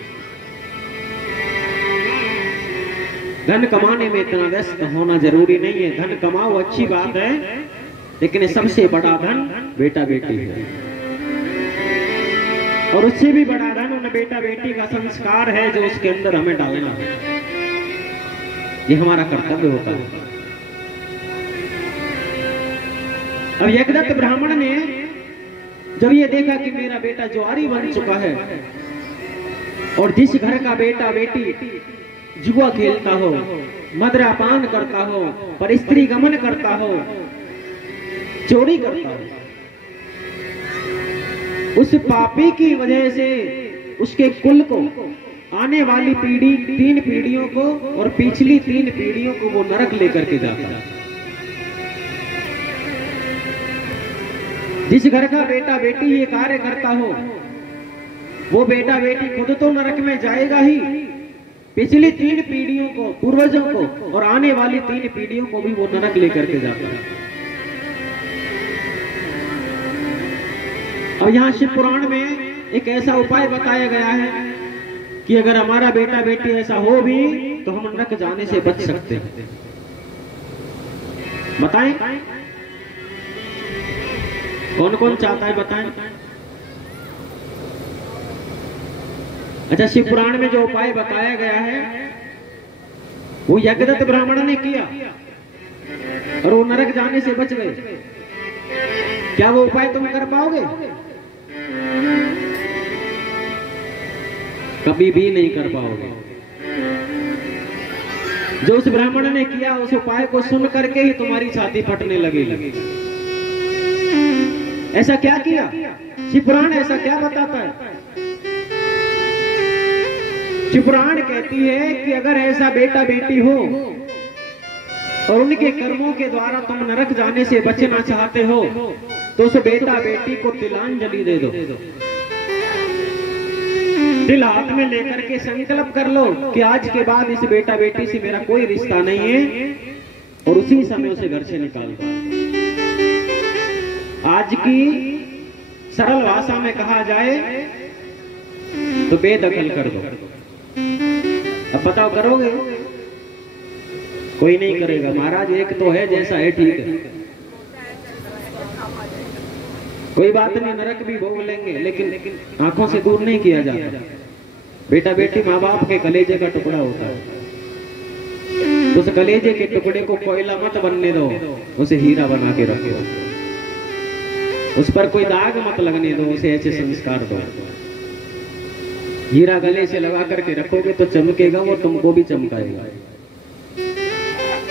धन कमाने में इतना व्यस्त होना जरूरी नहीं है। धन कमाओ, अच्छी बात है, लेकिन सबसे बड़ा धन बेटा बेटी है, और उससे भी बड़ा धन उन बेटा बेटी का संस्कार है जो उसके अंदर हमें डालना है। ये हमारा कर्तव्य होता है। अब यज्ञदत्त ब्राह्मण ने जब ये देखा कि मेरा बेटा जुआरी बन चुका है, और जिस घर का बेटा बेटी जुआ खेलता हो, मदिरापान करता हो, पर स्त्री गमन करता हो, चोरी करता हो, उस पापी की वजह से उसके कुल को, आने वाली पीढ़ी, 3 पीढ़ियों को और पिछली 3 पीढ़ियों को वो नरक लेकर के जाता है। जिस घर का बेटा बेटी ये कार्य करता हो, वो बेटा बेटी खुद तो नरक में जाएगा ही, पिछली 3 पीढ़ियों को, पूर्वजों को और आने वाली 3 पीढ़ियों को भी वो नरक लेकर के जाता है। अब यहाँ शिव पुराण में एक ऐसा उपाय बताया गया है कि अगर हमारा बेटा बेटी ऐसा हो भी तो हम नरक जाने से बच सकते हैं। बताएं कौन कौन चाहता है, बताएं। अच्छा, शिव पुराण में जो उपाय बताया गया है वो यज्ञदत्त ब्राह्मण ने किया और वो नरक जाने से बच गए। क्या वो उपाय तुम कर पाओगे? कभी भी नहीं कर पाओगे। जो उस ब्राह्मण ने किया उस उपाय को सुन करके ही तुम्हारी छाती फटने लगेगी। ऐसा क्या किया? शिव पुराण ऐसा क्या बताता है? शिव पुराण कहती है कि अगर ऐसा बेटा बेटी हो और उनके कर्मों के द्वारा तुम नरक जाने से बचना चाहते हो तो उस बेटा बेटी को तिलांजलि दे दो। तिल हाथ में लेकर के संकल्प कर लो कि आज के बाद इस बेटा बेटी से मेरा कोई रिश्ता नहीं है, और उसी समय उसे घर से निकाल दो। आज की सरल भाषा में कहा जाए तो बेदखल कर दो। अब बताओ करोगे? कोई नहीं करेगा। महाराज एक तो है जैसा है, ठीक है, कोई बात नहीं, नरक भी भोग लेंगे, लेकिन आंखों से दूर नहीं किया जाता। बेटा बेटी माँ बाप के कलेजे का टुकड़ा होता है, तो उस कलेजे के टुकड़े को कोयला मत बनने दो, उसे हीरा बना के रखो। उस पर कोई दाग मत लगने दो, उसे ऐसे संस्कार दो। हीरा गले से लगा करके रखोगे तो चमकेगा, वो तुमको भी चमकाएगा।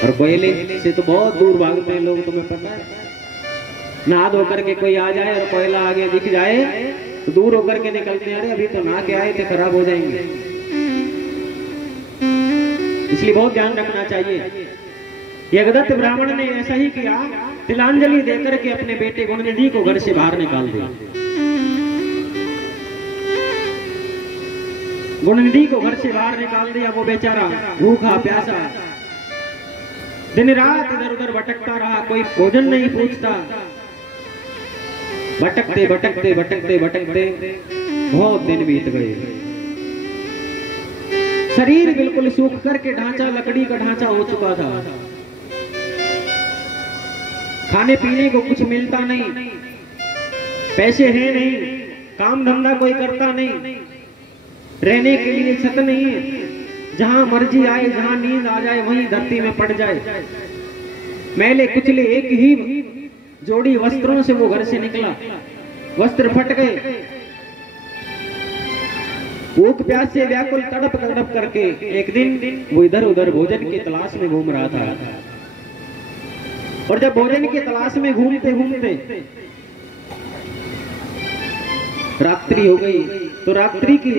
और कोयले से तो बहुत दूर भागते हैं लोग, तुम्हें पता है। नहा धो करके कोई आ जाए और कोयला आगे दिख जाए तो दूर होकर के निकलते हैं, अरे अभी तो नहा के आए थे, खराब हो जाएंगे। इसलिए बहुत ध्यान रखना चाहिए। यज्ञदत्त ब्राह्मण ने ऐसा ही किया, तिलांजलि देकर के अपने बेटे गुणनिधि को घर से बाहर निकाल दिया। गुणनिधि को घर से बाहर निकाल दिया। वो बेचारा भूखा प्यासा दिन रात इधर उधर भटकता रहा, कोई भोजन नहीं पूछता। भटकते भटकते भटकते भटकते बहुत दिन बीत गए। शरीर बिल्कुल सूख करके ढांचा, लकड़ी का ढांचा हो चुका था। खाने पीने को कुछ मिलता नहीं, पैसे हैं नहीं, काम धंधा कोई करता नहीं, रहने के लिए छत नहीं है। जहां मर्जी आए, जहां नींद आ जाए वहीं धरती में पड़ जाए। मैले कुचले एक ही जोड़ी वस्त्रों से वो घर से निकला, वस्त्र फट गए। भूख प्यास से व्याकुल तड़प तड़प करके एक दिन वो इधर उधर भोजन की तलाश में घूम रहा था। और जब भोजन की तलाश में घूमते घूमते रात्रि हो गई, तो रात्रि की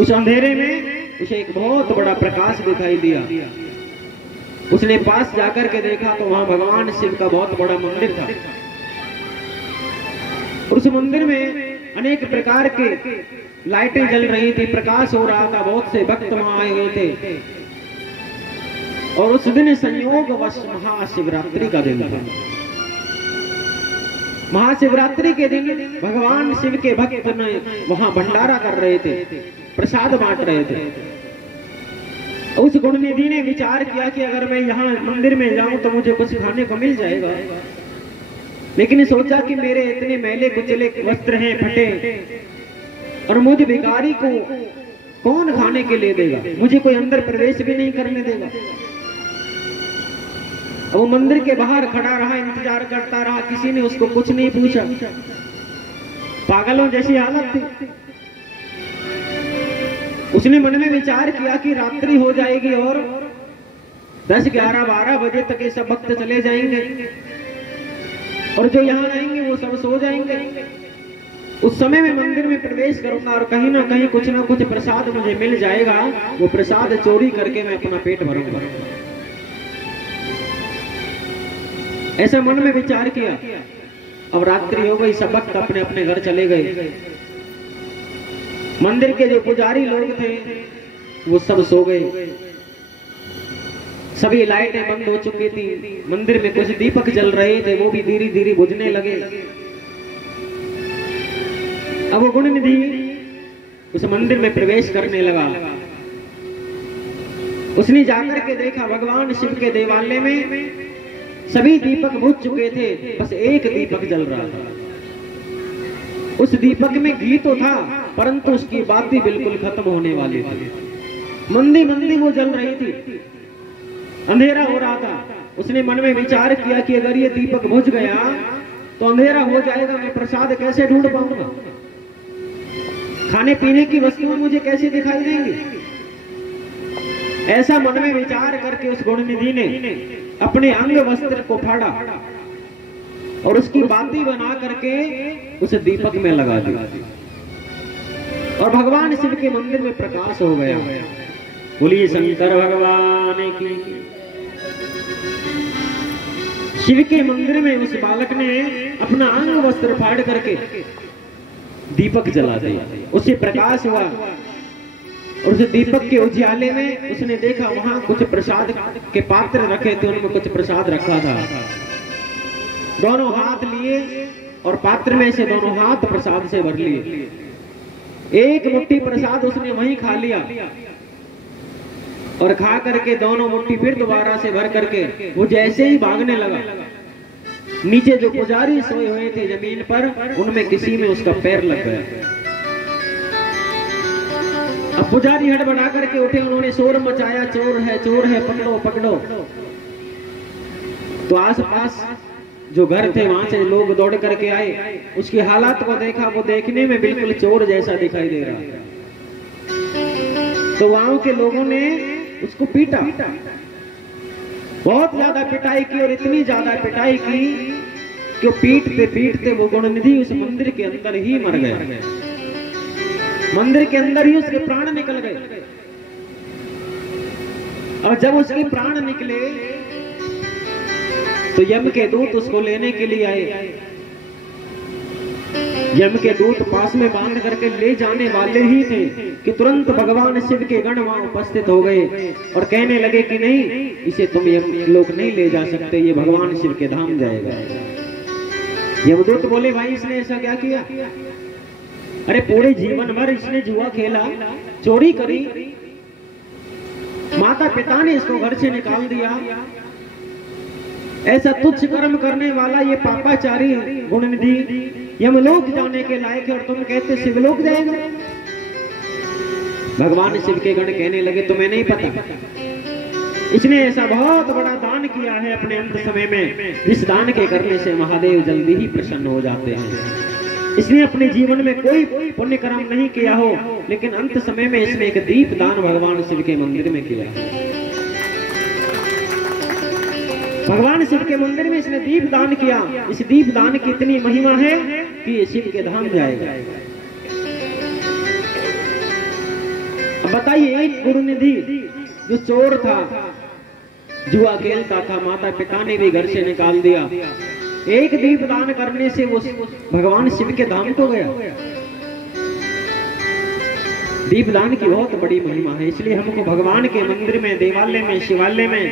उस अंधेरे में उसे एक बहुत बड़ा प्रकाश दिखाई दिया। उसने पास जाकर के देखा तो वहां भगवान शिव का बहुत बड़ा मंदिर था। और उस मंदिर में अनेक प्रकार के लाइटें जल रही थी, प्रकाश हो रहा था, बहुत से भक्त वहां आए हुए थे। और उस दिन संयोगवश महाशिवरात्रि का दिन था। महाशिवरात्रि के दिन भगवान शिव के भक्त में वहां भंडारा कर रहे थे, प्रसाद बांट रहे थे। उस गुणनिधि ने विचार किया कि अगर मैं यहाँ मंदिर में जाऊं तो मुझे कुछ खाने को मिल जाएगा, लेकिन सोचा कि मेरे इतने मैले कुचले वस्त्र हैं फटे, और मुझ भिखारी को कौन खाने के लिए देगा, मुझे कोई अंदर प्रवेश भी नहीं करने देगा। वो मंदिर के बाहर खड़ा रहा, इंतजार करता रहा, किसी ने उसको कुछ नहीं पूछा। पागलों जैसी हालत थी। उसने मन में विचार किया कि रात्रि हो जाएगी और 10, 11, 12 बजे तक ये सब भक्त चले जाएंगे और जो यहाँ रहेंगे वो सब सो जाएंगे। उस समय में मंदिर में प्रवेश करूंगा और कहीं ना कहीं कुछ ना कुछ प्रसाद मुझे मिल जाएगा, वो प्रसाद चोरी करके मैं अपना पेट भरूंगा। ऐसा मन में विचार किया। अब रात्रि हो गई, सब भक्त अपने अपने घर चले गए। मंदिर के जो पुजारी लोग थे वो सब सो गए। सभी लाइटें बंद हो चुकी थी। मंदिर में कुछ दीपक जल रहे थे, वो भी धीरे धीरे बुझने लगे। अब वो गुणनिधि उस मंदिर में प्रवेश करने लगा। उसने जाकर के देखा भगवान शिव के देवालय में सभी दीपक बुझ चुके थे, बस एक दीपक जल रहा था। उस दीपक में घी तो था, परंतु उसकी बाती बिल्कुल खत्म होने वाली थी। मंदी मंदी वो जल रही थी, अंधेरा हो रहा था। उसने मन में विचार किया कि अगर ये दीपक बुझ गया तो अंधेरा हो जाएगा, मैं प्रसाद कैसे ढूंढ पाऊंगा, खाने पीने की वस्तुएं मुझे कैसे दिखाई देंगी। ऐसा मन में विचार करके उस गुणनिधि ने अपने अंग वस्त्र को फाड़ा और उसकी बाती बना करके उस दीपक में लगा दी और भगवान शिव के मंदिर में प्रकाश हो गया। बोलिए शंकर भगवान की। शिव के मंदिर में उस बालक ने अपना अंग वस्त्र फाड़ करके दीपक जला दिया, उससे प्रकाश हुआ। और उस दीपक के उजियाले में उसने देखा वहां कुछ प्रसाद के पात्र रखे थे, उनमें कुछ प्रसाद रखा था। दोनों हाथ लिए और पात्र में से दोनों हाथ प्रसाद से भर लिए। एक मुट्ठी प्रसाद उसने वहीं खा लिया और खा करके दोनों मुट्ठी फिर दोबारा से भर करके वो जैसे ही भागने लगा, नीचे जो पुजारी सोए हुए थे जमीन पर, उनमें किसी में उसका पैर लग गया। अब पुजारी हड़बड़ा करके उठे, उन्होंने शोर मचाया, चोर है, पकड़ो पकड़ो। तो आसपास जो घर थे वहां से लोग दौड़ करके आए, उसकी हालात को देखा, वो देखने में बिल्कुल चोर जैसा दिखाई दे रहा। तो वहां के लोगों ने उसको पीटा, बहुत ज्यादा पिटाई की और इतनी ज्यादा पिटाई की कि पीटते पीटते वो गुणनिधि उस मंदिर के अंदर ही मर गया। मंदिर के अंदर ही उसके प्राण निकल गए। और जब उसके प्राण निकले तो यम के दूत उसको लेने के लिए आए। यम के दूत पास में बांध करके ले जाने वाले ही थे कि तुरंत भगवान शिव के गण वहां उपस्थित हो गए और कहने लगे कि नहीं, इसे तुम यम लोग नहीं ले जा सकते, ये भगवान शिव के धाम जाएगा। यमदूत बोले, भाई इसने ऐसा क्या किया? अरे पूरे जीवन भर इसने जुआ खेला, चोरी करी, माता पिता ने इसको घर से निकाल दिया, ऐसा तुच्छ कर्म करने वाला ये पापाचारी गुणनिधि यमलोक जाने के लायक है और तुम कहते शिवलोक जाएगा। भगवान शिव के गण कहने लगे, तुम्हें नहीं पता, इसने ऐसा बहुत बड़ा दान किया है अपने अंत समय में, इस दान के करने से महादेव जल्दी ही प्रसन्न हो जाते हैं। इसने अपने जीवन में कोई पुण्य कर्म नहीं किया हो, लेकिन अंत समय में इसने एक दीप दान भगवान शिव के मंदिर में किया। भगवान शिव के मंदिर में इसने दीप दान किया। इस दीप दान की इतनी महिमा है कि ये शिव के धाम जाएगा। अब बताइए, एक गुरुनिधि जो चोर था, जुआ खेलता था, माता पिता ने भी घर से निकाल दिया। एक दीप दान करने से वो भगवान शिव के धाम को गया। दीप दान की बहुत बड़ी महिमा है, इसलिए हमको भगवान के मंदिर में, देवालय में, शिवालय में,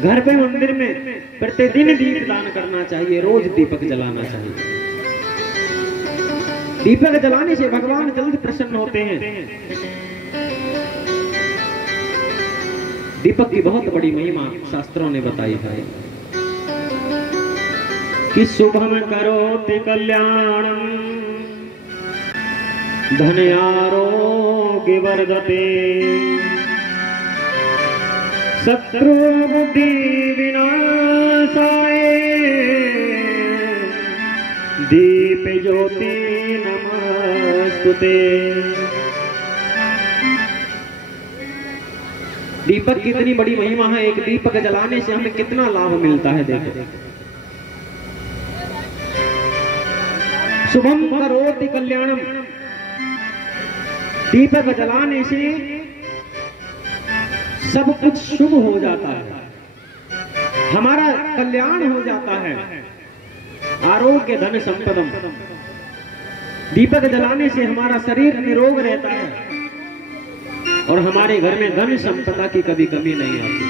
घर पे, मंदिर में प्रतिदिन दीप दान करना चाहिए, रोज दीपक जलाना चाहिए। दीपक जलाने से भगवान जल्द प्रसन्न होते हैं। दीपक की बहुत बड़ी महिमा शास्त्रों ने बताई है कि शुभम करोति कल्याणम धन आरोग्य वर्धते शत्रु बुद्धि विनाशाय दीप ज्योति नमस्तुते। दीपक की इतनी बड़ी महिमा है, एक दीपक जलाने से हमें कितना लाभ मिलता है। देखो, शुभम करोति कल्याणम, दीपक जलाने से सब कुछ शुभ हो जाता है, हमारा कल्याण हो जाता है। आरोग्य धन संपदम, दीपक जलाने से हमारा शरीर निरोग रहता है और हमारे घर में धन संपदा की कभी कमी नहीं आती।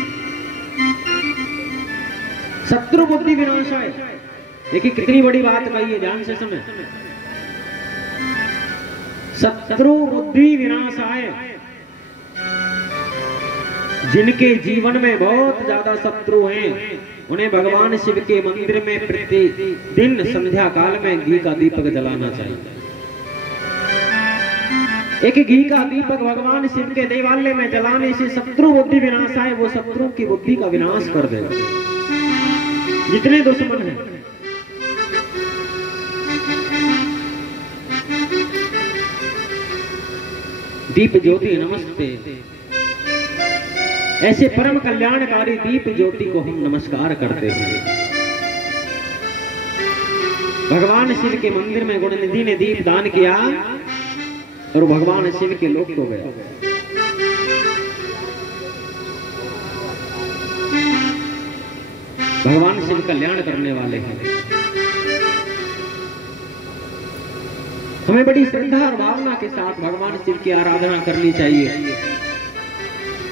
शत्रु बुद्धि विनाशाय, देखिए कितनी बड़ी बात कही है, ध्यान से सुने। शत्रु बुद्धि विनाशाय, जिनके जीवन में बहुत ज्यादा शत्रु हैं, उन्हें भगवान शिव के मंदिर में प्रतिदिन संध्या काल में घी का दीपक जलाना चाहिए। एक घी का दीपक भगवान शिव के देवालय में जलाने से शत्रु बुद्धि विनाशाय, वो शत्रु की बुद्धि का विनाश कर देगा, जितने दुश्मन हैं। दीप ज्योति नमस्ते, ऐसे परम कल्याणकारी दीप ज्योति को हम नमस्कार करते हैं। भगवान शिव के मंदिर में गुणनिधि ने दीप दान किया और भगवान शिव के लोक को गया। भगवान शिव कल्याण करने वाले हैं। हमें बड़ी श्रद्धा और भावना के साथ भगवान शिव की आराधना करनी चाहिए।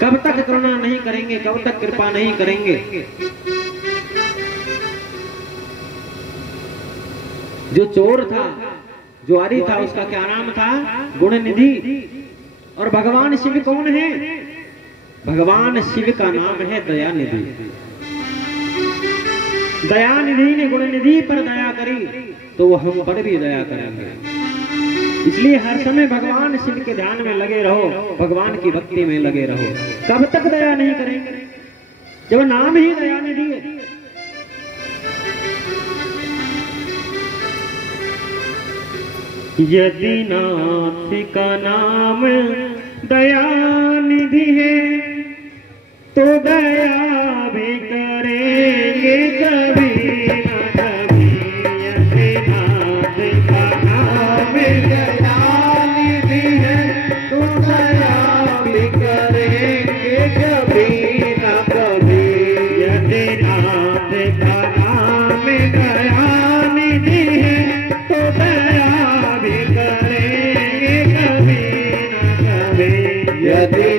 कब तक करुणा नहीं करेंगे, कब तक कृपा नहीं करेंगे। जो चोर था, जुआरी था, उसका क्या नाम था? गुणनिधि। और भगवान शिव कौन है? भगवान शिव का नाम है दयानिधि। दयानिधि ने गुणनिधि पर दया करी तो वो हम पर भी दया करेंगे। इसलिए हर समय भगवान शिव के ध्यान में लगे रहो, भगवान की भक्ति में लगे रहो। कब तक दया नहीं करेंगे जब नाम ही दयानिधि है। यदि नाथ का नाम दयानिधि है तो दया भी करेंगे कभी न कभी। यदि नाथ का नाम दयानिधि है तो दया भी करेंगे कभी न कभी। यदि नाथ का नाम दयानिधि है तो दया भी करेंगे कभी न कभी। यदि